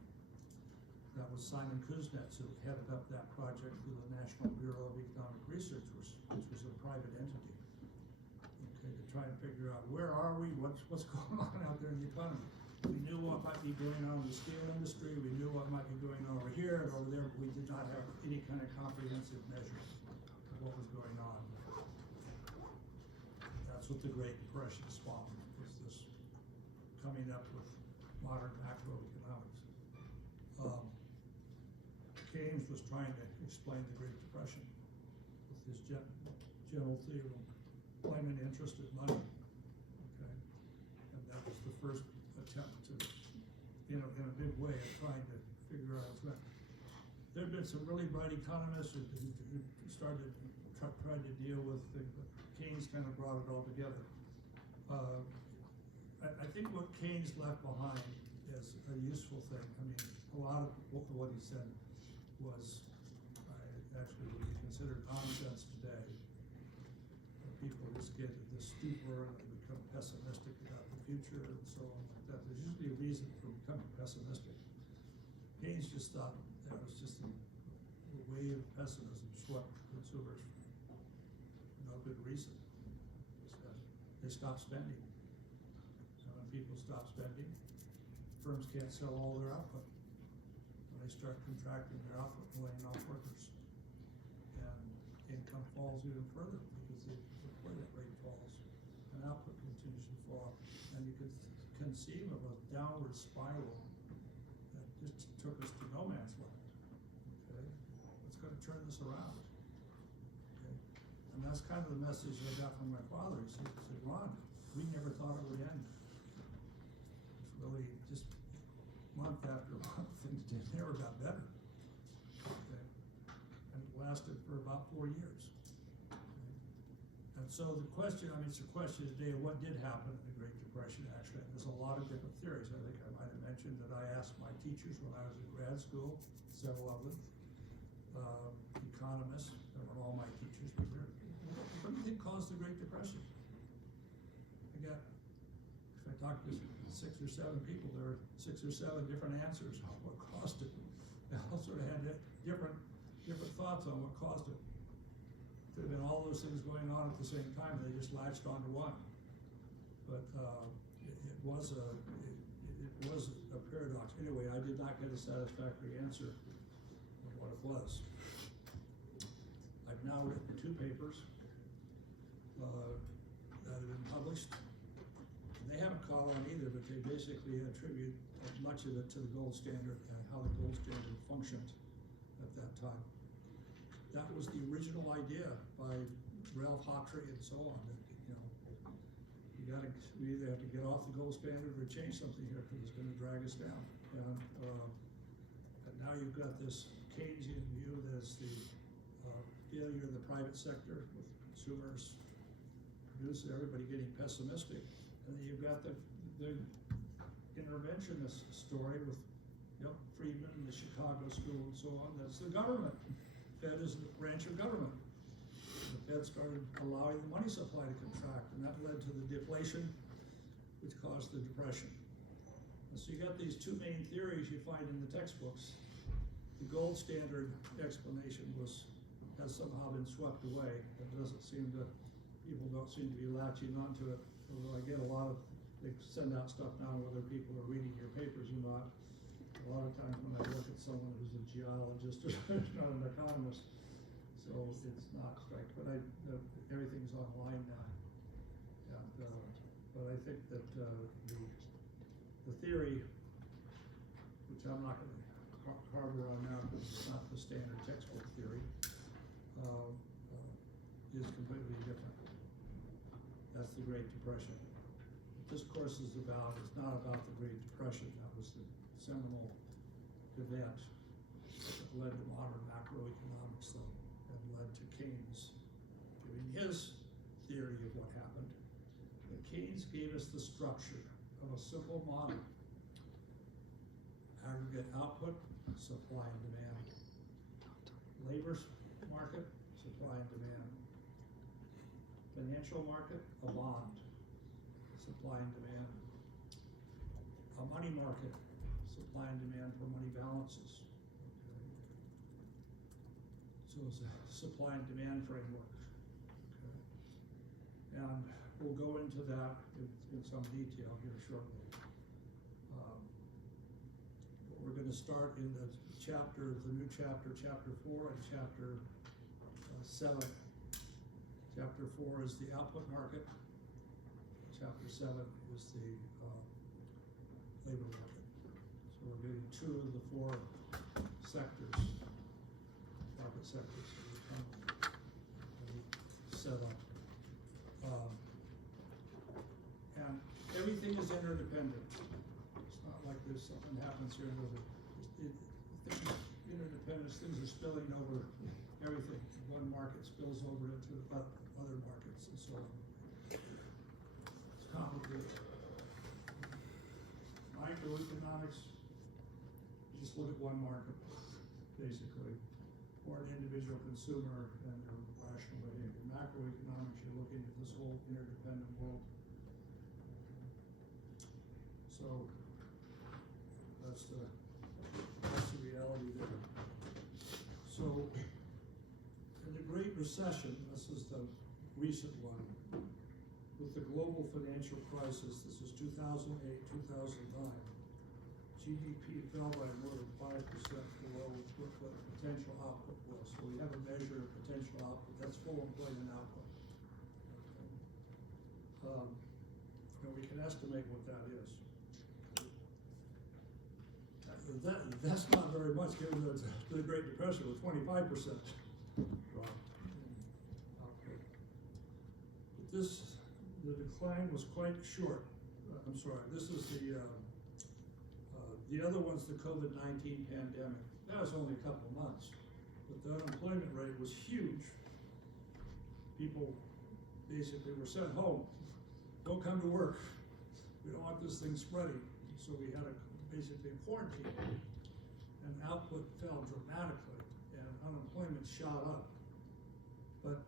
That was Simon Kuznets who headed up that project through the National Bureau of Economic Research, which was a private entity. Okay, to try and figure out where are we, what's going on out there in the economy. We knew what might be going on in the steel industry, we knew what might be going on over here and over there, but we did not have any kind of comprehensive measure of what was going on. That's what the Great Depression spawned, was this coming up with modern macroeconomics. Keynes was trying to explain the Great Depression with his general theory of employment, interest, and money. Okay, and that was the first attempt to, in a big way, of trying to figure out what. There have been some really bright economists who started tried to deal with things, but Keynes kind of brought it all together. I think what Keynes left behind is a useful thing. I mean, a lot of what he said was actually would be considered nonsense today. People just get into this stupor and they become pessimistic about the future and so on like that. There's usually a reason for becoming pessimistic. Keynes just thought that was just a wave of pessimism swept consumers for no good reason. They stopped spending. So when people stop spending, firms can't sell all their output. They start contracting their output, laying off workers, and income falls even further because the employment rate falls, and output continues to fall, and you could conceive of a downward spiral that just took us to no man's land. Okay, it's going to turn this around. Okay, and that's kind of the message I got from my father. He said, Ron, we never thought it would end. It's really just month after month, things never got better. Okay. And it lasted for about 4 years. Okay. And so the question, I mean, it's a question today of what did happen in the Great Depression, actually. And there's a lot of different theories. I think I might have mentioned that I asked my teachers when I was in grad school, several of them, economists, that were all my teachers, what do you think caused the Great Depression? If I talked to 6 or 7 people, there were 6 or 7 different answers on what caused it. They all sort of had different thoughts on what caused it. Could have been all those things going on at the same time, they just latched onto one. But it was a paradox. Anyway, I did not get a satisfactory answer of what it was. I've now written 2 papers that have been published. They haven't caught on either, but they basically attribute a much of it to the gold standard and how the gold standard functioned at that time. That was the original idea by Ralph Hawtrey and so on, that, we either have to get off the gold standard or change something here because it's gonna drag us down. And now you've got this Keynesian view that is the failure of the private sector with consumers, producers, everybody getting pessimistic. And then you've got the interventionist story with Friedman and the Chicago School and so on. That's the government. Fed is a branch of government. The Fed started allowing the money supply to contract, and that led to the deflation, which caused the depression. And so you got these two main theories you find in the textbooks. The gold standard explanation has somehow been swept away. It doesn't seem to, people don't seem to be latching onto it. Although I get a lot of, they send out stuff now whether people are reading your papers or not. A lot of times when I look at someone who's a geologist or not an economist, so it's not correct. But everything's online now. And, but I think that the theory, which I'm not going to harbor on now because it's not the standard textbook theory, is completely different. That's the Great Depression. This course is not about the Great Depression. That was the seminal event that led to modern macroeconomics, though, and led to Keynes giving his theory of what happened. But Keynes gave us the structure of a simple model: aggregate output, supply and demand; labor market, supply and demand; financial market, a bond, supply and demand; a money market, supply and demand for money balances. Okay. So it's a supply and demand framework. Okay. And we'll go into that in some detail here shortly. But we're going to start in the new chapter, chapter 4 and chapter 7. Chapter 4 is the output market. Chapter 7 is the labor market. So we're getting 2 of the 4 sectors, market sectors, set up. And everything is interdependent. It's not like there's something happens here and over. Interdependence, things are spilling over everything. One market spills over into other markets and so on. It's complicated. Microeconomics, you just look at one market, basically, or an individual consumer and their rational behavior. Macroeconomics, you're looking at this whole interdependent world. So that's the reality there. So in the Great Recession, this is the recent one, with the global financial crisis, this is 2008, 2009, GDP fell by more than 5% below what the potential output was. So we have a measure of potential output, that's full employment output. Okay. And we can estimate what that is. That's not very much given the Great Depression with 25% drop. Okay. But the decline was quite short. I'm sorry, this is the other one's the COVID-19 pandemic. That was only a couple of months, but the unemployment rate was huge. People basically were sent home. Don't come to work. We don't want this thing spreading. So we had basically quarantine, and output fell dramatically, and unemployment shot up. But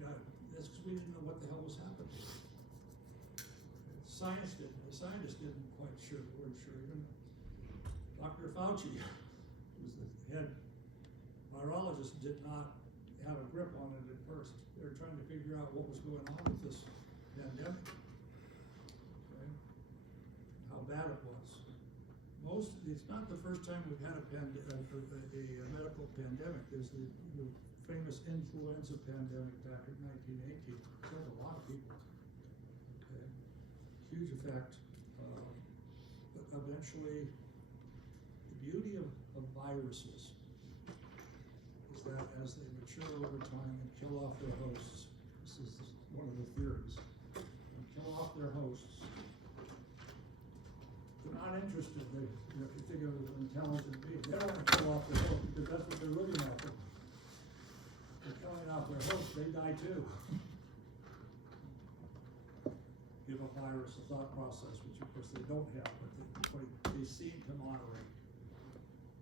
that's because we didn't know what the hell was happening. The scientists didn't quite weren't sure. Even Dr. Fauci, who was the head virologist, did not have a grip on it at first. They were trying to figure out what was going on with this pandemic. Okay. How bad it was. It's not the first time we've had a medical pandemic. There's the famous influenza pandemic back in 1918. It killed a lot of people. Okay. Huge effect. But eventually, the beauty of viruses is that as they mature over time and kill off their hosts, this is one of the theories, and kill off their hosts, they're not interested. They, you know, if you think of an intelligent being, they don't want to kill off their host because that's what they're living off of. They're killing off their host, they die too. Give a virus a thought process, which of course they don't have, but they seem to moderate.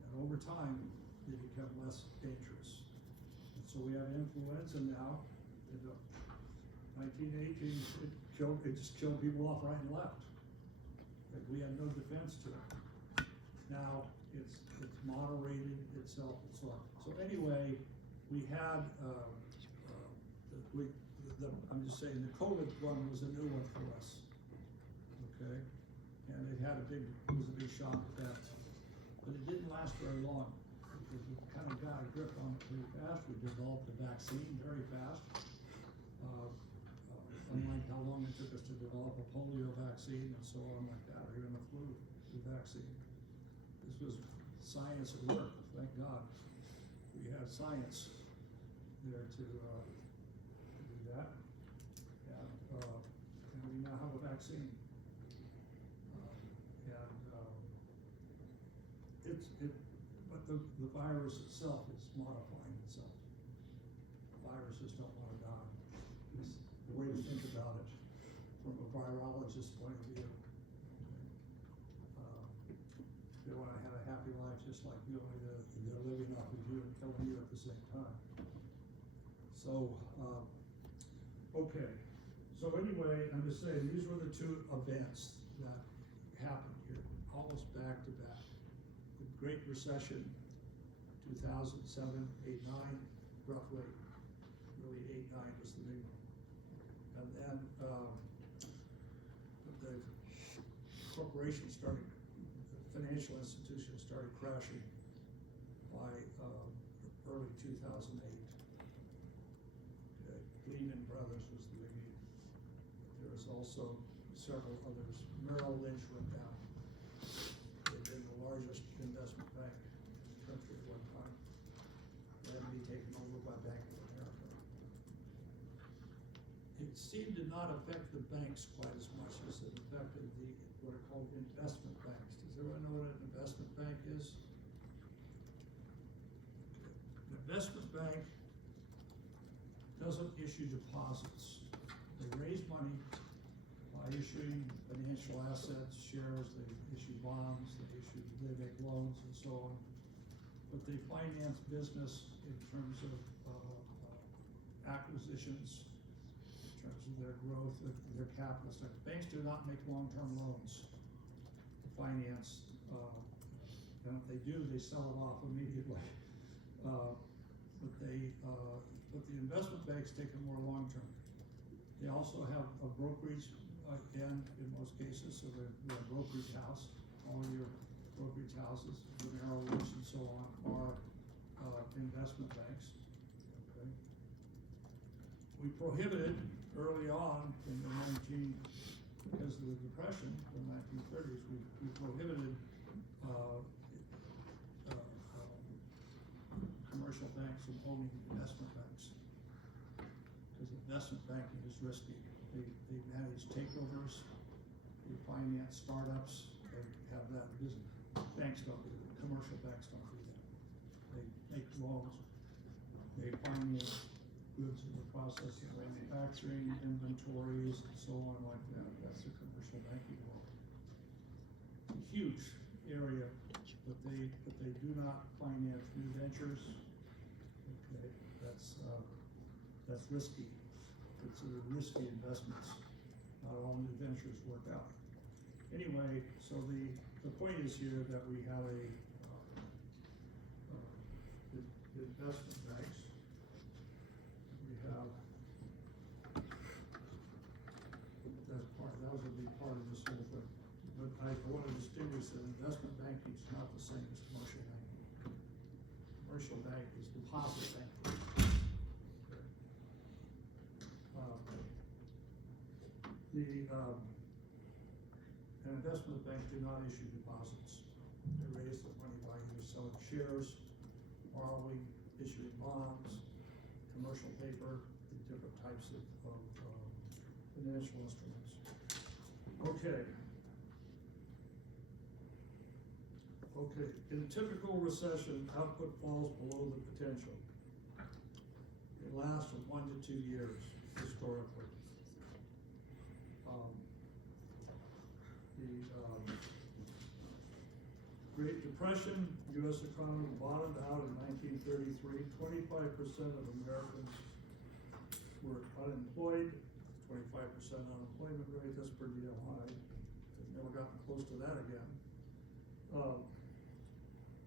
And over time, they become less dangerous. And so we have influenza now. In 1918, it just killed people off right and left. Like we had no defense to it. Now it's moderated itself and so on. So anyway, we had I'm just saying the COVID one was a new one for us. Okay, and it was a big shock at that, but it didn't last very long because we kind of got a grip on it pretty fast. We developed a vaccine very fast. Unlike how long it took us to develop a polio vaccine and so on like that, or even a flu vaccine. This was science at work, thank God. We had science there to do that. And we now have a vaccine. But the virus itself is modifying itself. Viruses don't want to die. It's the way to think about it from a virologist's point of view. They want to have a happy life just like you, only they're living off of you and killing you at the same time. So, okay. So anyway, I'm just saying, these were the two events that happened here, almost back to back. The Great Recession, 2007, 8, 9, roughly. Really 8, 9 was the big one. And then the corporations started, the financial institutions started crashing by early 2008. Lehman Brothers was the biggie. There was also several others. Merrill Lynch went down. They'd been the largest investment bank in the country at one time. They had to be taken over by Bank of America. It seemed to not affect the banks quite as much as it affected what are called investment banks. Does everyone know what an investment bank is? An investment bank doesn't issue deposits. They raise money by issuing financial assets, shares, they issue bonds, they make loans and so on. But they finance business in terms of acquisitions, in terms of their growth, their capital stuff. Banks do not make long-term loans to finance, and if they do, they sell it off immediately. But the investment banks take it more long-term. They also have a brokerage end in most cases, so they're a brokerage house. All your brokerage houses, the Merrill Lynch and so on, are investment banks. Okay. We prohibited early on in the because of the Depression, the 1930s, we prohibited commercial banks from owning investment banks. Because investment banking is risky. They manage takeovers, they finance startups, they have that business. Banks don't do that. Commercial banks don't do that. They make loans, they finance goods in the process of manufacturing, inventories, and so on like that. That's the commercial banking world. It's a huge area, but they do not finance new ventures. Okay, that's risky. Considered risky investments. Not all new ventures work out. Anyway, so the point is here that we have investment banks. We have that was a big part of this whole thing. But I want to distinguish that investment banking is not the same as commercial banking. Commercial bank is deposit banking. And investment bank do not issue deposits. They raise the money by either selling shares, borrowing, issuing bonds, commercial paper, different types of financial instruments. Okay. Okay, in a typical recession, output falls below the potential. It lasts from 1 to 2 years historically. The Great Depression, U.S. economy bottomed out in 1933. 25% of Americans were unemployed. 25% unemployment rate, that's pretty damn high. They've never gotten close to that again.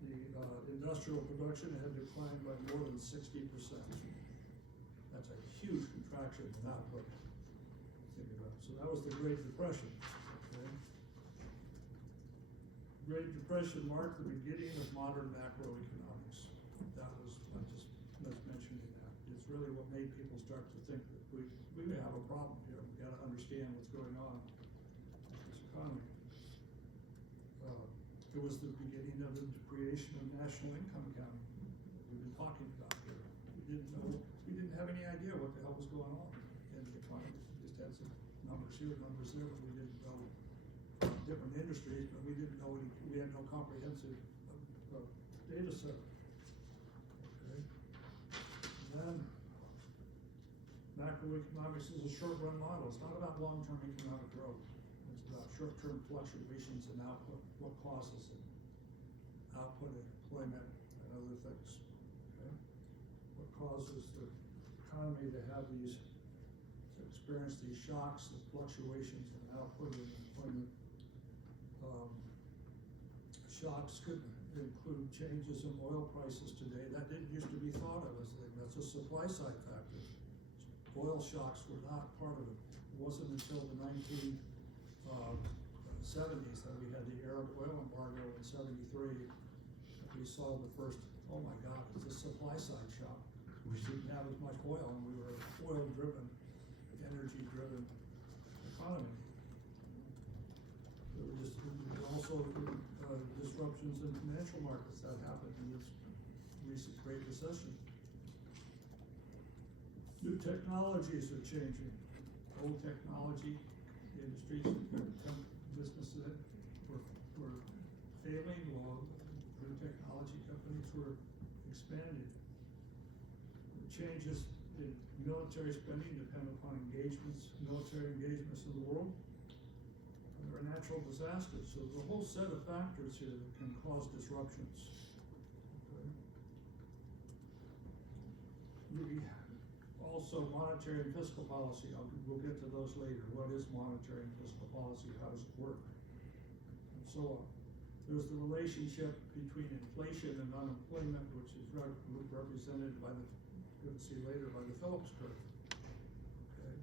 The industrial production had declined by more than 60%. That's a huge contraction in output. Think about it. So that was the Great Depression. Okay? Great Depression marked the beginning of modern macroeconomics. That was, I just was mentioning that. It's really what made people start to think that we may have a problem here. We got to understand what's going on in this economy. It was the beginning of the creation of national income accounting that we've been talking about here. We didn't have any idea what the hell was going on in the economy. We just had some numbers here, numbers there, but we didn't know different industries, but we didn't know we had no comprehensive data set. Okay. And then macroeconomics is a short-run model. It's not about long-term economic growth. It's about short-term fluctuations in output, what causes it, output and employment and other things. Okay? What causes the economy to experience these shocks, the fluctuations in output and employment. Shocks could include changes in oil prices today. That didn't used to be thought of as a thing. That's a supply side factor. Oil shocks were not part of it. It wasn't until the 1970s that we had the Arab oil embargo in '73 that we saw the first, oh my God, it's a supply side shock. We didn't have as much oil, and we were an oil driven, energy driven economy. There were also disruptions in financial markets that happened in this recent Great Recession. New technologies are changing. Old technology industries, businesses were failing, while new technology companies were expanding. The changes in military spending depend upon military engagements in the world. There are natural disasters, so there's a whole set of factors here that can cause disruptions. Okay. Also, monetary and fiscal policy. We'll get to those later. What is monetary and fiscal policy? How does it work? And so on. There's the relationship between inflation and unemployment, which is represented by you'll see later, by the Phillips curve. Okay.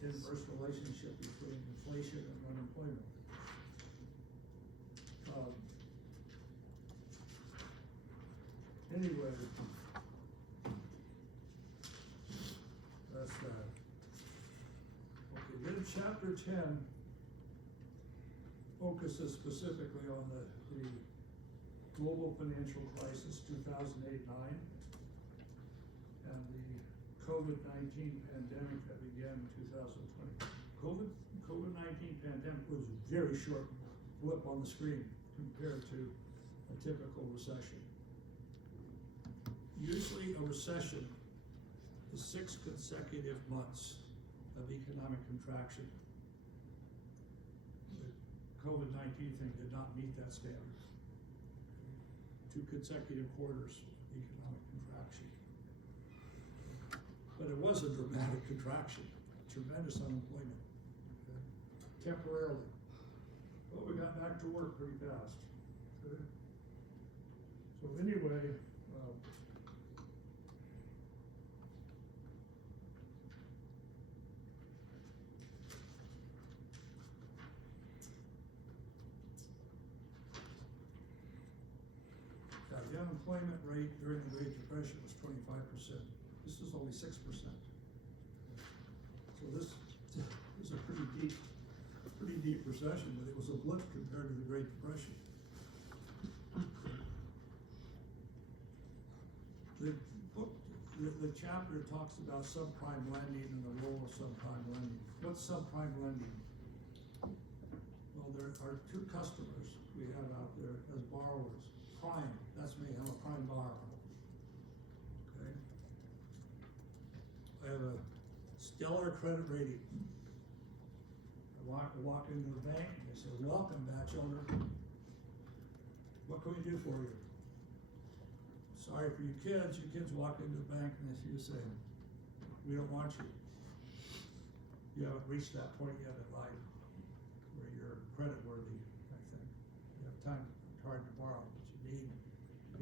The inverse relationship between inflation and unemployment. Anyway, that's that. Okay, then chapter 10 focuses specifically on the global financial crisis, 2008-9, and the COVID-19 pandemic that began in 2020. COVID-19 pandemic was a very short blip on the screen compared to a typical recession. Usually a recession is 6 consecutive months of economic contraction. The COVID-19 thing did not meet that standard. 2 consecutive quarters of economic contraction. But it was a dramatic contraction, tremendous unemployment, okay? Temporarily. But we got back to work pretty fast. Okay? So anyway, the unemployment rate during the Great Depression was 25%. This is only 6%. So this was a pretty deep recession, but it was a blip compared to the Great Depression. The book, the chapter talks about subprime lending and the role of subprime lending. What's subprime lending? Well, there are two customers we have out there as borrowers. Prime, that's me, I'm a prime borrower. Okay? I have a stellar credit rating. I walk into the bank and they say, welcome, batch owner. What can we do for you? Sorry for your kids walk into the bank and they say, we don't want you. You haven't reached that point yet in life where you're credit worthy, I think. You have time, it's hard to borrow, but you need to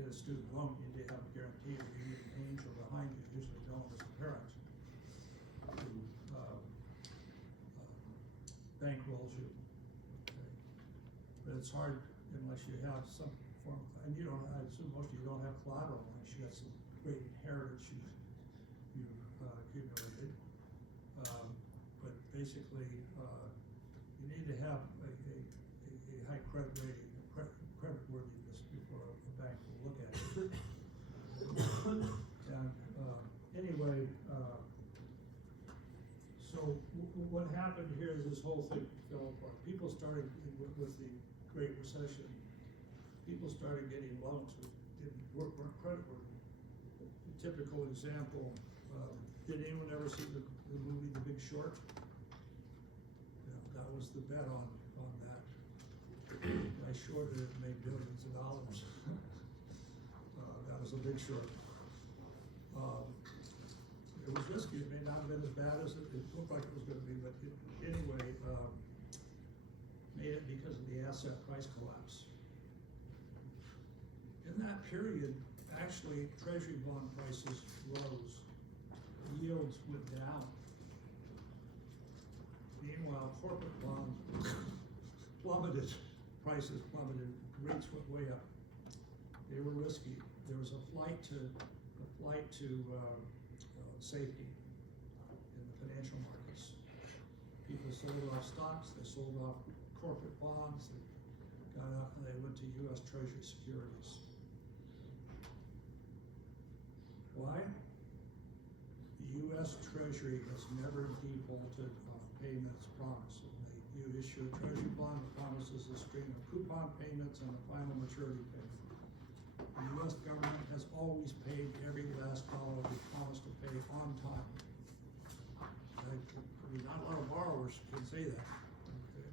get a student loan, you need to have a guarantee, or you need an angel behind you, usually don't as a parent, who bankrolls you. Okay? But it's hard unless you have some form, and you don't, I assume most of you don't have collateral unless you got some great inheritance you've accumulated. But basically, you need to have a high credit rating, credit worthiness before a bank will look at it. And anyway, so what happened here is this whole thing fell apart. People started with the Great Recession. People started getting loans that weren't creditworthy. A typical example, did anyone ever see the movie The Big Short? Yeah, that was the bet on that. I shorted it and made billions of dollars. That was a big short. It was risky. It may not have been as bad as it looked like it was going to be, but anyway, made it because of the asset price collapse. In that period, actually, treasury bond prices rose. Yields went down. Meanwhile, corporate bonds plummeted. Prices plummeted. Rates went way up. They were risky. There was a flight to safety in the financial markets. People sold off stocks. They sold off corporate bonds. They got out and they went to U.S. Treasury securities. Why? The U.S. Treasury has never defaulted on payments promised. You issue a Treasury bond that promises a stream of coupon payments and a final maturity payment. The U.S. government has always paid every last dollar they promised to pay on time. Not a lot of borrowers can say that. Okay?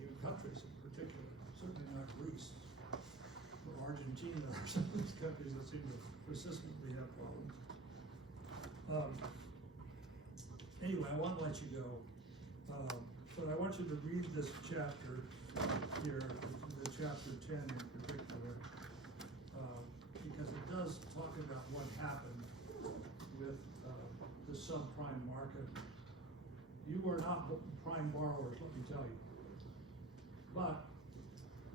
Even countries in particular, certainly not Greece or Argentina or some of these countries that seem to persistently have problems. Anyway, I want to let you go, but I want you to read this chapter here, the chapter 10 in particular, because it does talk about what happened with the subprime market. You were not prime borrowers, let me tell you. But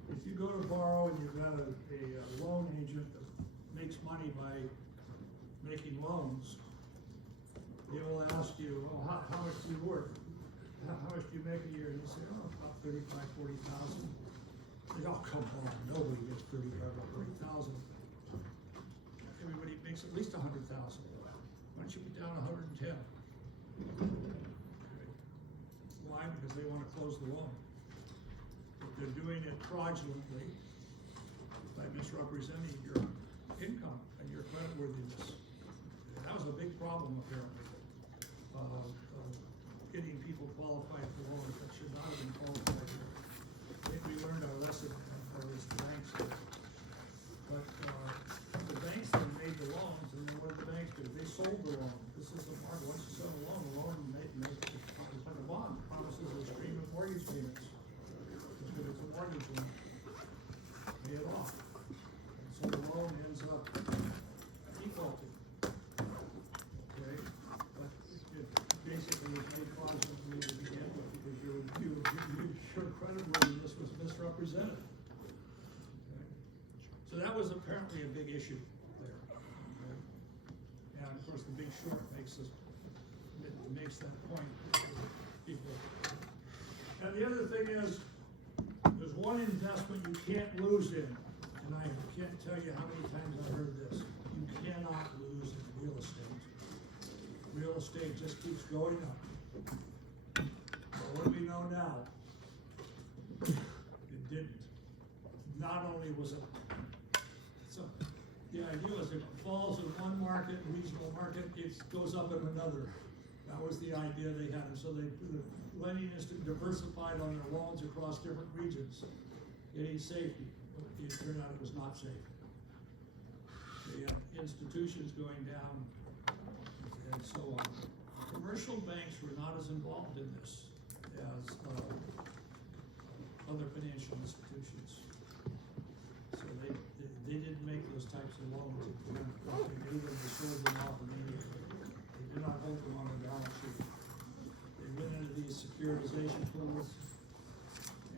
if you go to borrow and you've got a loan agent that makes money by making loans, they will ask you, oh, how much do you work? How much do you make a year? And you say, oh, about 35,000, 40,000. They all come on, nobody gets 35,000 or 40,000. Everybody makes at least 100,000. Why don't you put down 110? Okay. Why? Because they want to close the loan. But they're doing it fraudulently by misrepresenting your income and your creditworthiness. And that was a big problem apparently. Getting people qualified for loans that should not have been qualified for. I think we learned our lesson, or at least the banks did. But the banks then made the loans, and then what did the banks do? They sold the loan. This is the market. Once you sell a loan it's like a bond. It promises a stream of mortgage payments. But it's a mortgage loan. Pay it off. And so the loan ends up defaulting. Okay? But it basically was made fraudulently to begin with because your creditworthiness was misrepresented. Okay? So that was apparently a big issue there. Okay? And of course the Big Short makes that point. people. And the other thing is, there's one investment you can't lose in, and I can't tell you how many times I've heard this. You cannot lose in real estate. Real estate just keeps going up. Well, what do we know now? It didn't. Not only was it, so the idea was if it falls in one market, regional market, it goes up in another. That was the idea they had, and so the lending institute diversified on their loans across different regions, getting safety. It turned out it was not safe. The institutions going down and so on. Commercial banks were not as involved in this as other financial institutions. So they didn't make those types of loans. They knew them, they sold them off immediately. They did not hold them on the balance sheet. They went into these securitization pools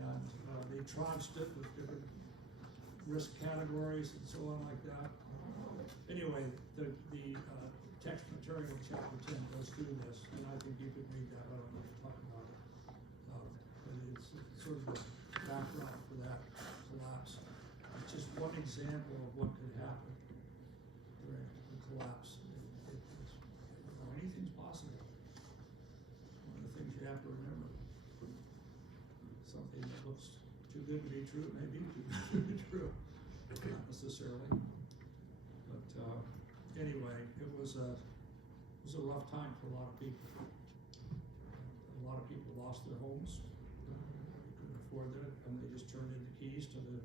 and they tranched it with different risk categories and so on like that. Anyway, the text material in chapter 10 goes through this, and I think you could read that. I don't know what to talk about it. But it's sort of the background for that collapse. It's just one example of what could happen during the collapse. Anything's possible. One of the things you have to remember. Something that looks too good to be true may be too good to be true. Not necessarily. But anyway, it was a rough time for a lot of people. A lot of people lost their homes, couldn't afford it, and they just turned in the keys to the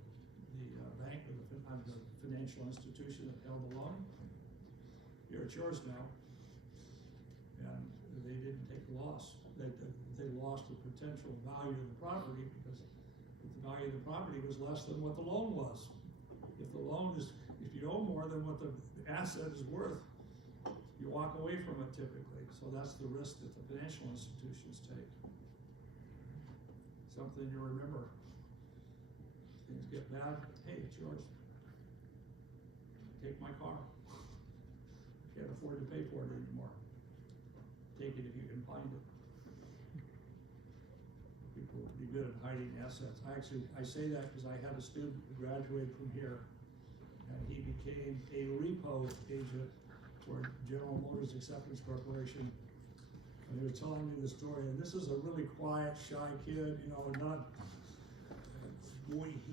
bank or the financial institution that held the loan. Here, it's yours now. And they didn't take a loss. They lost the potential value of the property because the value of the property was less than what the loan was. If you owe more than what the asset is worth, you walk away from it typically. So that's the risk that the financial institutions take. Something you remember. Things get bad, hey, it's yours. Take my car. Can't afford to pay for it anymore. Take it if you can find it. People would be good at hiding assets. I say that because I had a student who graduated from here, and he became a repo agent for General Motors Acceptance Corporation. And he was telling me the story, and this is a really quiet, shy kid, not, boy,